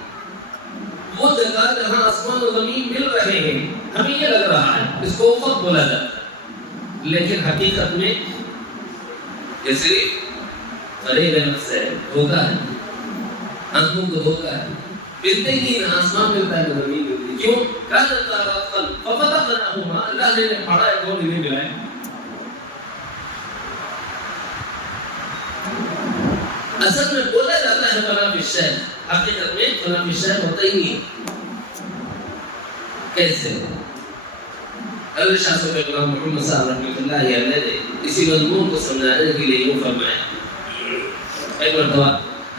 وہ جگہ جہاں آسمان و زمین مل رہے ہیں، ہمیں یہ لگ رہا ہے اس کو افق بولا جاتا ہے، لیکن حقیقت میں یہ صرف فریب نفس ہے، دھوکہ ہے، آنکھوں کو دھوکہ ہے۔ ملتے ہی نہ آسمان ملتا ہے نہ زمین ملتی، کیوں؟ کانت راتقا ففتقناہما، اللہ نے پڑھا ہے کون نہیں ملا ہے۔ اصل میں بولا جاتا ہے فنا فی الشیخ، حقیقت میں فنا فی الشیخ ہوتا ہی نہیں۔ کیسے؟ حضرت شاہ صاحب غلام محمد صاحب رحمۃ اللہ علیہ نے اسی مضمون کو سمجھانے کے لیے یوں فرمایا۔ ایک مرتبہ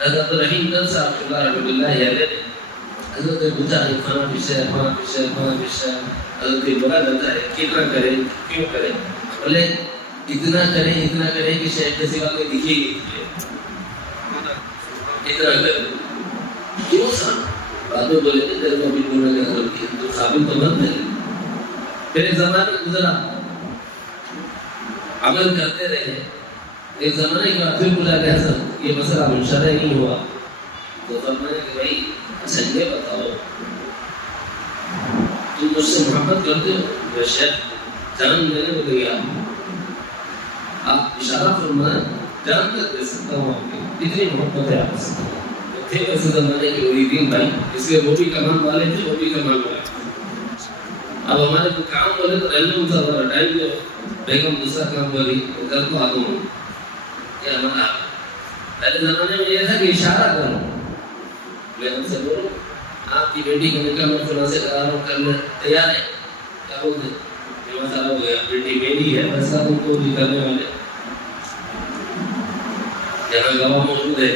حضرت رحیم دل صاحب رحمۃ اللہ علیہ نے حضرت نے پوچھا فنا فی الشیخ فنا فی الشیخ فنا فی الشیخ، حضرت یہ بولا جاتا ہے کتنا کریں کیوں کریں؟ بولے اتنا کریں کہ شیخ کے سوا کوئی دکھے ہی نہیں، اتنا کریں۔ کیوں صاحب؟ بعد میں بولے تھے تیرے کو بھی بولنے کا ضرورت ہے، تو قابل تو بند ہے۔ پھر ایک زمانہ گزرا، عمل کرتے رہے، ایک زمانے کے بعد پھر بولا کہ حضرت یہ مسئلہ منشرح نہیں ہوا، تو فرمایا کہ بھائی اچھا یہ بتاؤ تم مجھ سے محبت کرتے ہو؟ میں شیخ جان دینے کو تیار ہوں، آپ اشارہ فرمائیں، جان تک دے سکتا ہوں آپ کی، اتنی محبت ہے آپ سے۔ تھے ویسے زمانے کے مریدین بھائی، اس لیے وہ بھی کمان والے تھے، وہ بھی کمان والے تھے۔ اب ہمارے کو کام والے تو رہنے ان سے ہمارا ٹائم جو بیگم دوسرا کام والی گھر کو آگوں کیا ہمارا پہلے زمانے میں یہ تھا کہ اشارہ کرو، میں ان سے بولوں آپ کی بیٹی کا نکاح میں فلاں سے کرا رہا ہوں، کرنے تیار ہے؟ کیا بولتے یہ مسئلہ ہو گیا، بیٹی میری ہے، فیصلہ تم کو بھی کرنے والے، یہاں گواہ موجود ہے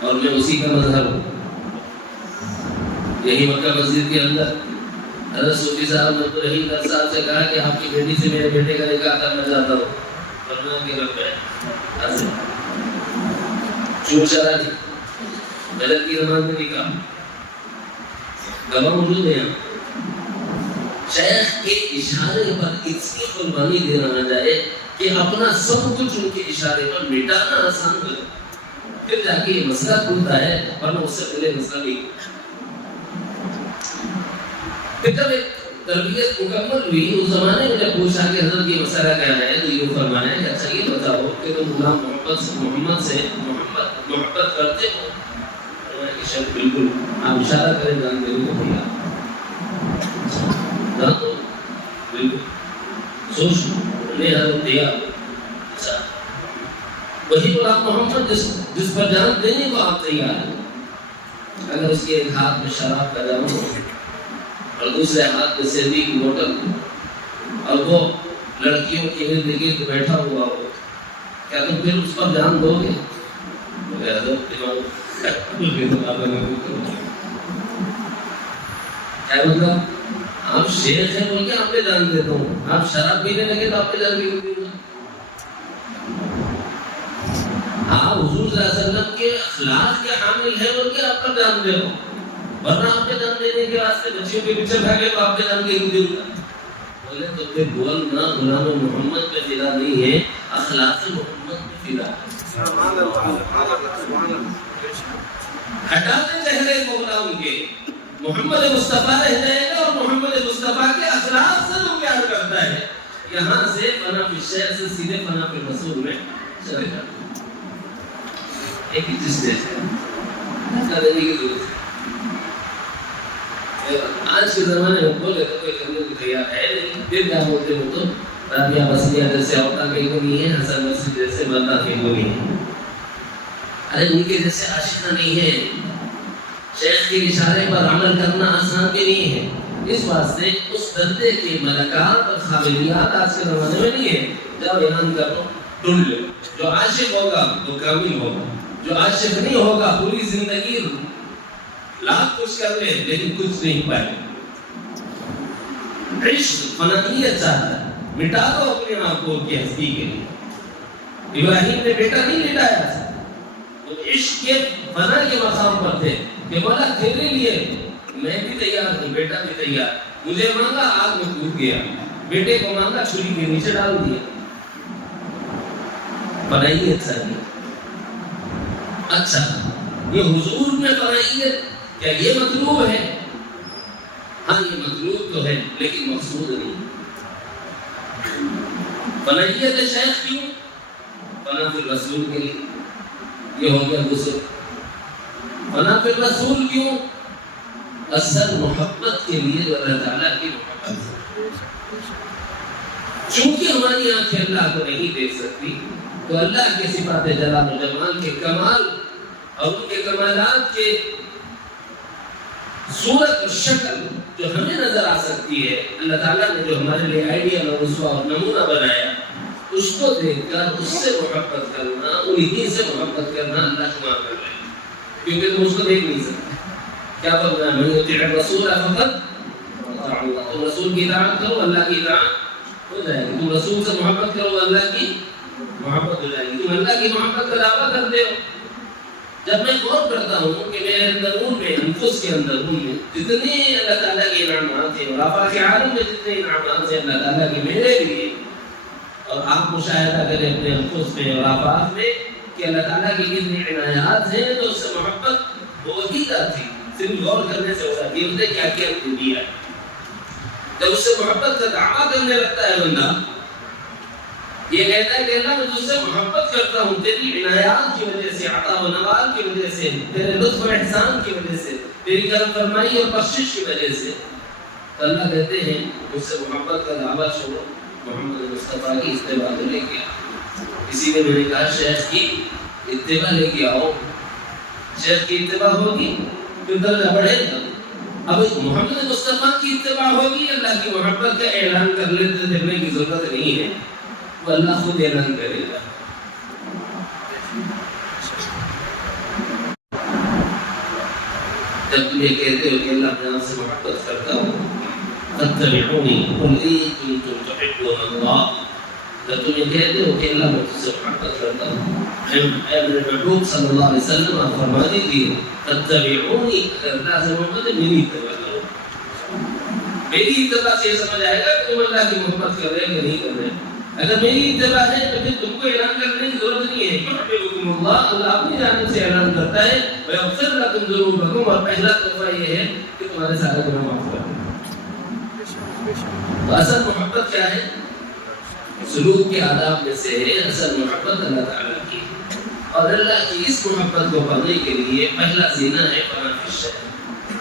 اور میں اسی کا مظہر ہوں۔ یہی مکہ مسجد کے اندر حضرت صوفی صاحب نے تو رحیم در صاحب سے کہا کہ آپ کی بیٹی سے میرے بیٹے کا نکاح کرنا چاہتا ہوں، فرمایا کہ رب ہے حاضر، چوٹ چلا دی، غلط کی نماز میں نکاح، گواہ موجود ہے یہاں۔ شیخ کے اشارے پر اتنی قربانی دینا نہ جائے کہ اپنا سب کچھ ان کے اشارے پر مٹانا آسان ہو جائے، پھر جا کے یہ مسئلہ کھلتا ہے، ورنہ اس سے پہلے مسئلہ نہیں۔ پھر جب ایک تربیت مکمل ہوئی، اس زمانے میں جب پوچھا کہ حضرت یہ مسئلہ کیا ہے، تو یہ فرمایا کہ اچھا یہ بتاؤ کہ تم غلام محمد سے محبت کرتے ہو؟ فرمایا کہ شاید بالکل، آپ اشارہ کریں جان دے کو بھیا جان دو بالکل، سوچ نے حضرت دیا۔ اچھا وہی غلام محمد جس پر جان دینے کو آپ تیار ہیں، اگر اس کے ایک ہاتھ میں شراب کا جام ہو اور دوسرے ہاتھ میں سیدھی کی بوتل اور وہ لڑکیوں کے ارد گرد بیٹھا ہوا ہو، کیا تم پھر اس پر جان دو گے؟ کیا مطلب؟ آپ شیخ ہیں بول کے آپ پہ جان دیتا ہوں، آپ شراب پینے لگے تو آپ پہ جان دوں گا؟ آپ حضور صلی اللہ علیہ وسلم کے اخلاق کے حامل ہیں بول کے آپ پر جان دے رہا ہوں، ورنہ آپ پہ جان دینے کے واسطے بچیوں کے پیچھے بھاگے تو آپ پہ جان کے دوں گا؟ بولے تو پھر بولنا غلام محمد پہ فدا نہیں ہے، اخلاق محمد پہ فدا ہے۔ ہٹا دیں چہرے کو غلام کے، محمد مصطفیٰ رہ جائے گا اور محمد مصطفیٰ کے اخلاق سے جو پیار کرتا ہے، یہاں سے فنا فی الشیخ سے سیدھے فنا فی الرسول میں چلے جاتے ہیں۔ ایک ہی چیز جیسے ہٹا دینے کی ضرورت ہے۔ آج کے زمانے میں بولے تو کوئی کرنے کو تیار ہے نہیں، پھر کیا بولتے ہو تو رابعہ بسریہ جیسے عورتیں کہیں کو نہیں ہے، حسن بصری جیسے بندہ کہیں کو نہیں ہے، ارے ان کے جیسے عاشقہ نہیں ہے۔ شیخ کے اشارے پر عمل کرنا آسان بھی نہیں ہے، اس واسطے اس درجے کے ملکات اور قابلیات آج کے زمانے میں نہیں ہے. جب اعلان کرو ڈھونڈ لو. جو عاشق ہوگا وہ کامل ہوگا, جو عاشق نہیں ہوگا پوری زندگی لاکھ کچھ کر لے لیکن کچھ نہیں پائے. عشق فنائیت چاہتا ہے, مٹا دو اپنے آپ کو کی ہستی کے لیے. ابراہیم نے بیٹا نہیں مٹایا تھا, وہ عشق کے فنا کے مقام پر تھے کہ مولا تیرے لیے میں بھی تیار ہوں, بیٹا بھی تیار. مجھے مانگا آگ میں کود گیا, بیٹے کو مانگا چھری کے نیچے ڈال دیا. فنائیت چاہیے. اچھا یہ حضور میں فنائیت کیا یہ مطلوب ہے؟ ہاں یہ مطلوب تو ہے لیکن مقصود نہیں. فنائیت شیخ کیوں؟ فنا فی الرسول کے لیے. یہ ہو گیا غسل. فنا فی الرسول کیوں؟ اصل محبت کے لیے اللہ تعالیٰ کی محبت. چونکہ ہماری آنکھیں اللہ کو نہیں دیکھ سکتی تو اللہ کے صفات جلال و جمال کے کمال اور ان کے کمالات کے صورت اور شکل جو ہمیں نظر آ سکتی ہے, اللہ تعالیٰ نے جو ہمارے لیے آئیڈیل اور اسوہ اور نمونہ بنایا, اس کو دیکھ کر اس سے محبت کرنا, انہی سے محبت کرنا اللہ کو مانگ کر رہے ہیں. کیونکہ تم اس کو دیکھ نہیں سکتے. کیا فرمایا؟ من یطیع الرسول فقد اطاع اللہ. تم رسول کی اطاعت کرو اللہ کی اطاعت ہو جائے گی. تم رسول سے محبت کرو اللہ کی محبت ہو جائے گی. تم اللہ کی محبت کا دعویٰ کرتے ہو. جب میں غور کرتا ہوں کہ میرے اندرون میں, انفس کے اندرون میں جتنے اللہ تعالیٰ کے انعامات ہیں اور آفاق عالم میں جتنے انعامات ہیں اللہ تعالیٰ کے میرے لیے, اور آپ مشاہدہ کریں اپنے انفس میں اور آفاق میں کہ اللہ تعالیٰ کی کتنی عنایات ہیں, تو اس سے محبت ہو ہی جاتی. صرف غور کرنے سے ہو جاتی ہے اس نے کیا کیا دیا ہے. جب اس سے محبت کا دعویٰ کرنے لگتا ہے بندہ, یہ کہتا ہے کہ اللہ میں تجھ سے محبت کرتا ہوں تیری عنایات کی وجہ سے, عطا و نوال کی وجہ سے, تیرے لطف و احسان کی وجہ سے, تیری کرم فرمائی اور بخشش کی وجہ سے. تو اللہ کہتے ہیں مجھ سے محبت کا دعویٰ چھوڑو, محمد مصطفیٰ کی اتباع لے کے آؤ. اسی نے میں نے کہا شیخ کی اتباع لے کے آؤ. شیخ کی اتباع ہوگی پھر درجہ بڑھے گا. اب محمد مصطفیٰ کی اتباع ہوگی, اللہ کی محبت کا اعلان کر لیتے دینے کی ضرورت نہیں ہے, وہ اللہ خود اعلان کرے گا. جب تم یہ کہتے ہو کہ اللہ اپنے آپ سے محبت کرتا ہو, فاتبعونی قل ان کنتم تحبون اللہ, جب تم یہ کہتے ہو کہ اللہ مجھ سے محبت کرتا ہوں, اے میرے محبوب صلی اللہ علیہ وسلم آپ فرما دیجیے فاتبعونی, اگر اللہ سے محبت ہے میری اتباع کرو. میری اتباع سے یہ سمجھ آئے گا کہ تم اللہ کی محبت کر رہے ہیں کہ نہیں کر رہے. اگر میری اتباع ہے تو پھر تم کو اعلان کرنے کی ضرورت نہیں ہے. یحببکم اللہ, اللہ اپنی جانب سے اعلان کرتا ہے ویغفر لکم ذنوبکم, اور پہلا تحفہ یہ ہے کہ تمہارے سارے گناہ معاف کر دیں. تو اصل محبت کیا ہے؟ سلوک کے آداب میں سے ہے اصل محبت اللہ تعالیٰ کی, اور اللہ کی اس محبت کو پانے کے لیے پہلا زینہ ہے فنا فی الشیخ.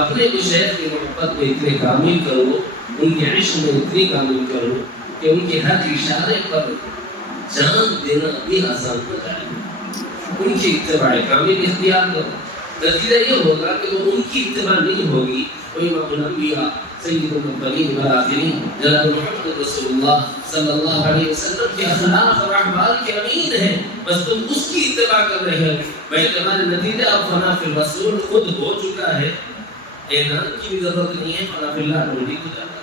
اپنے بھی شیخ کی محبت کو اتنے کامل کرو, ان کے عشق میں اتنی کامل کرو کہ ان کے ہر اشارے پر جان دینا بھی آسان ہو جائے. ان کی اتباع کامل اختیار کرو. نتیجہ یہ ہوگا کہ وہ ان کی اتباع نہیں ہوگی, کوئی امام الانبیاء سید الاولین والآخرین جناب محمد رسول اللہ صلی اللہ علیہ وسلم کے اخلاق اور اعمال کے امین ہیں, بس تم اس کی اتباع کر رہے ہو. باعتبار نتیجہ اب فنا فی الرسول خود ہو چکا ہے, اعلان کی بھی ضرورت نہیں ہے, فنا فی اللہ ڈھونڈی ہو جاتا ہے.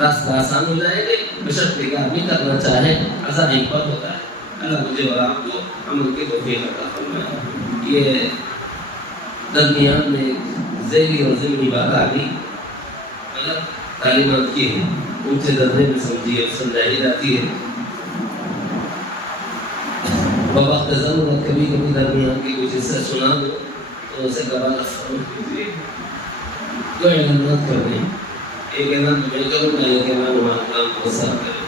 راستہ آسان ہو جائے گا, بشرط کہ آدمی کرنا چاہے عزائم پر ہوتا ہے. اللہ مجھے اور آپ کو عمل کے توفیق عطا فرمائے. یہ درمیان میں ذیلی اور ضمنی بات آ گئی, تعلیمات کی ہے, اونچے درجے میں سمجھیے سمجھائی جاتی ہے. وقت ضرورت کبھی کبھی درمیان کی کچھ حصہ سنا دو تو اسے گواہ فرما کیجیے. کوئی اعلانات کر دیں, ایک اعلان تو میں کروں گا, ایک اعلان ہمارا کام کو ساتھ کریں.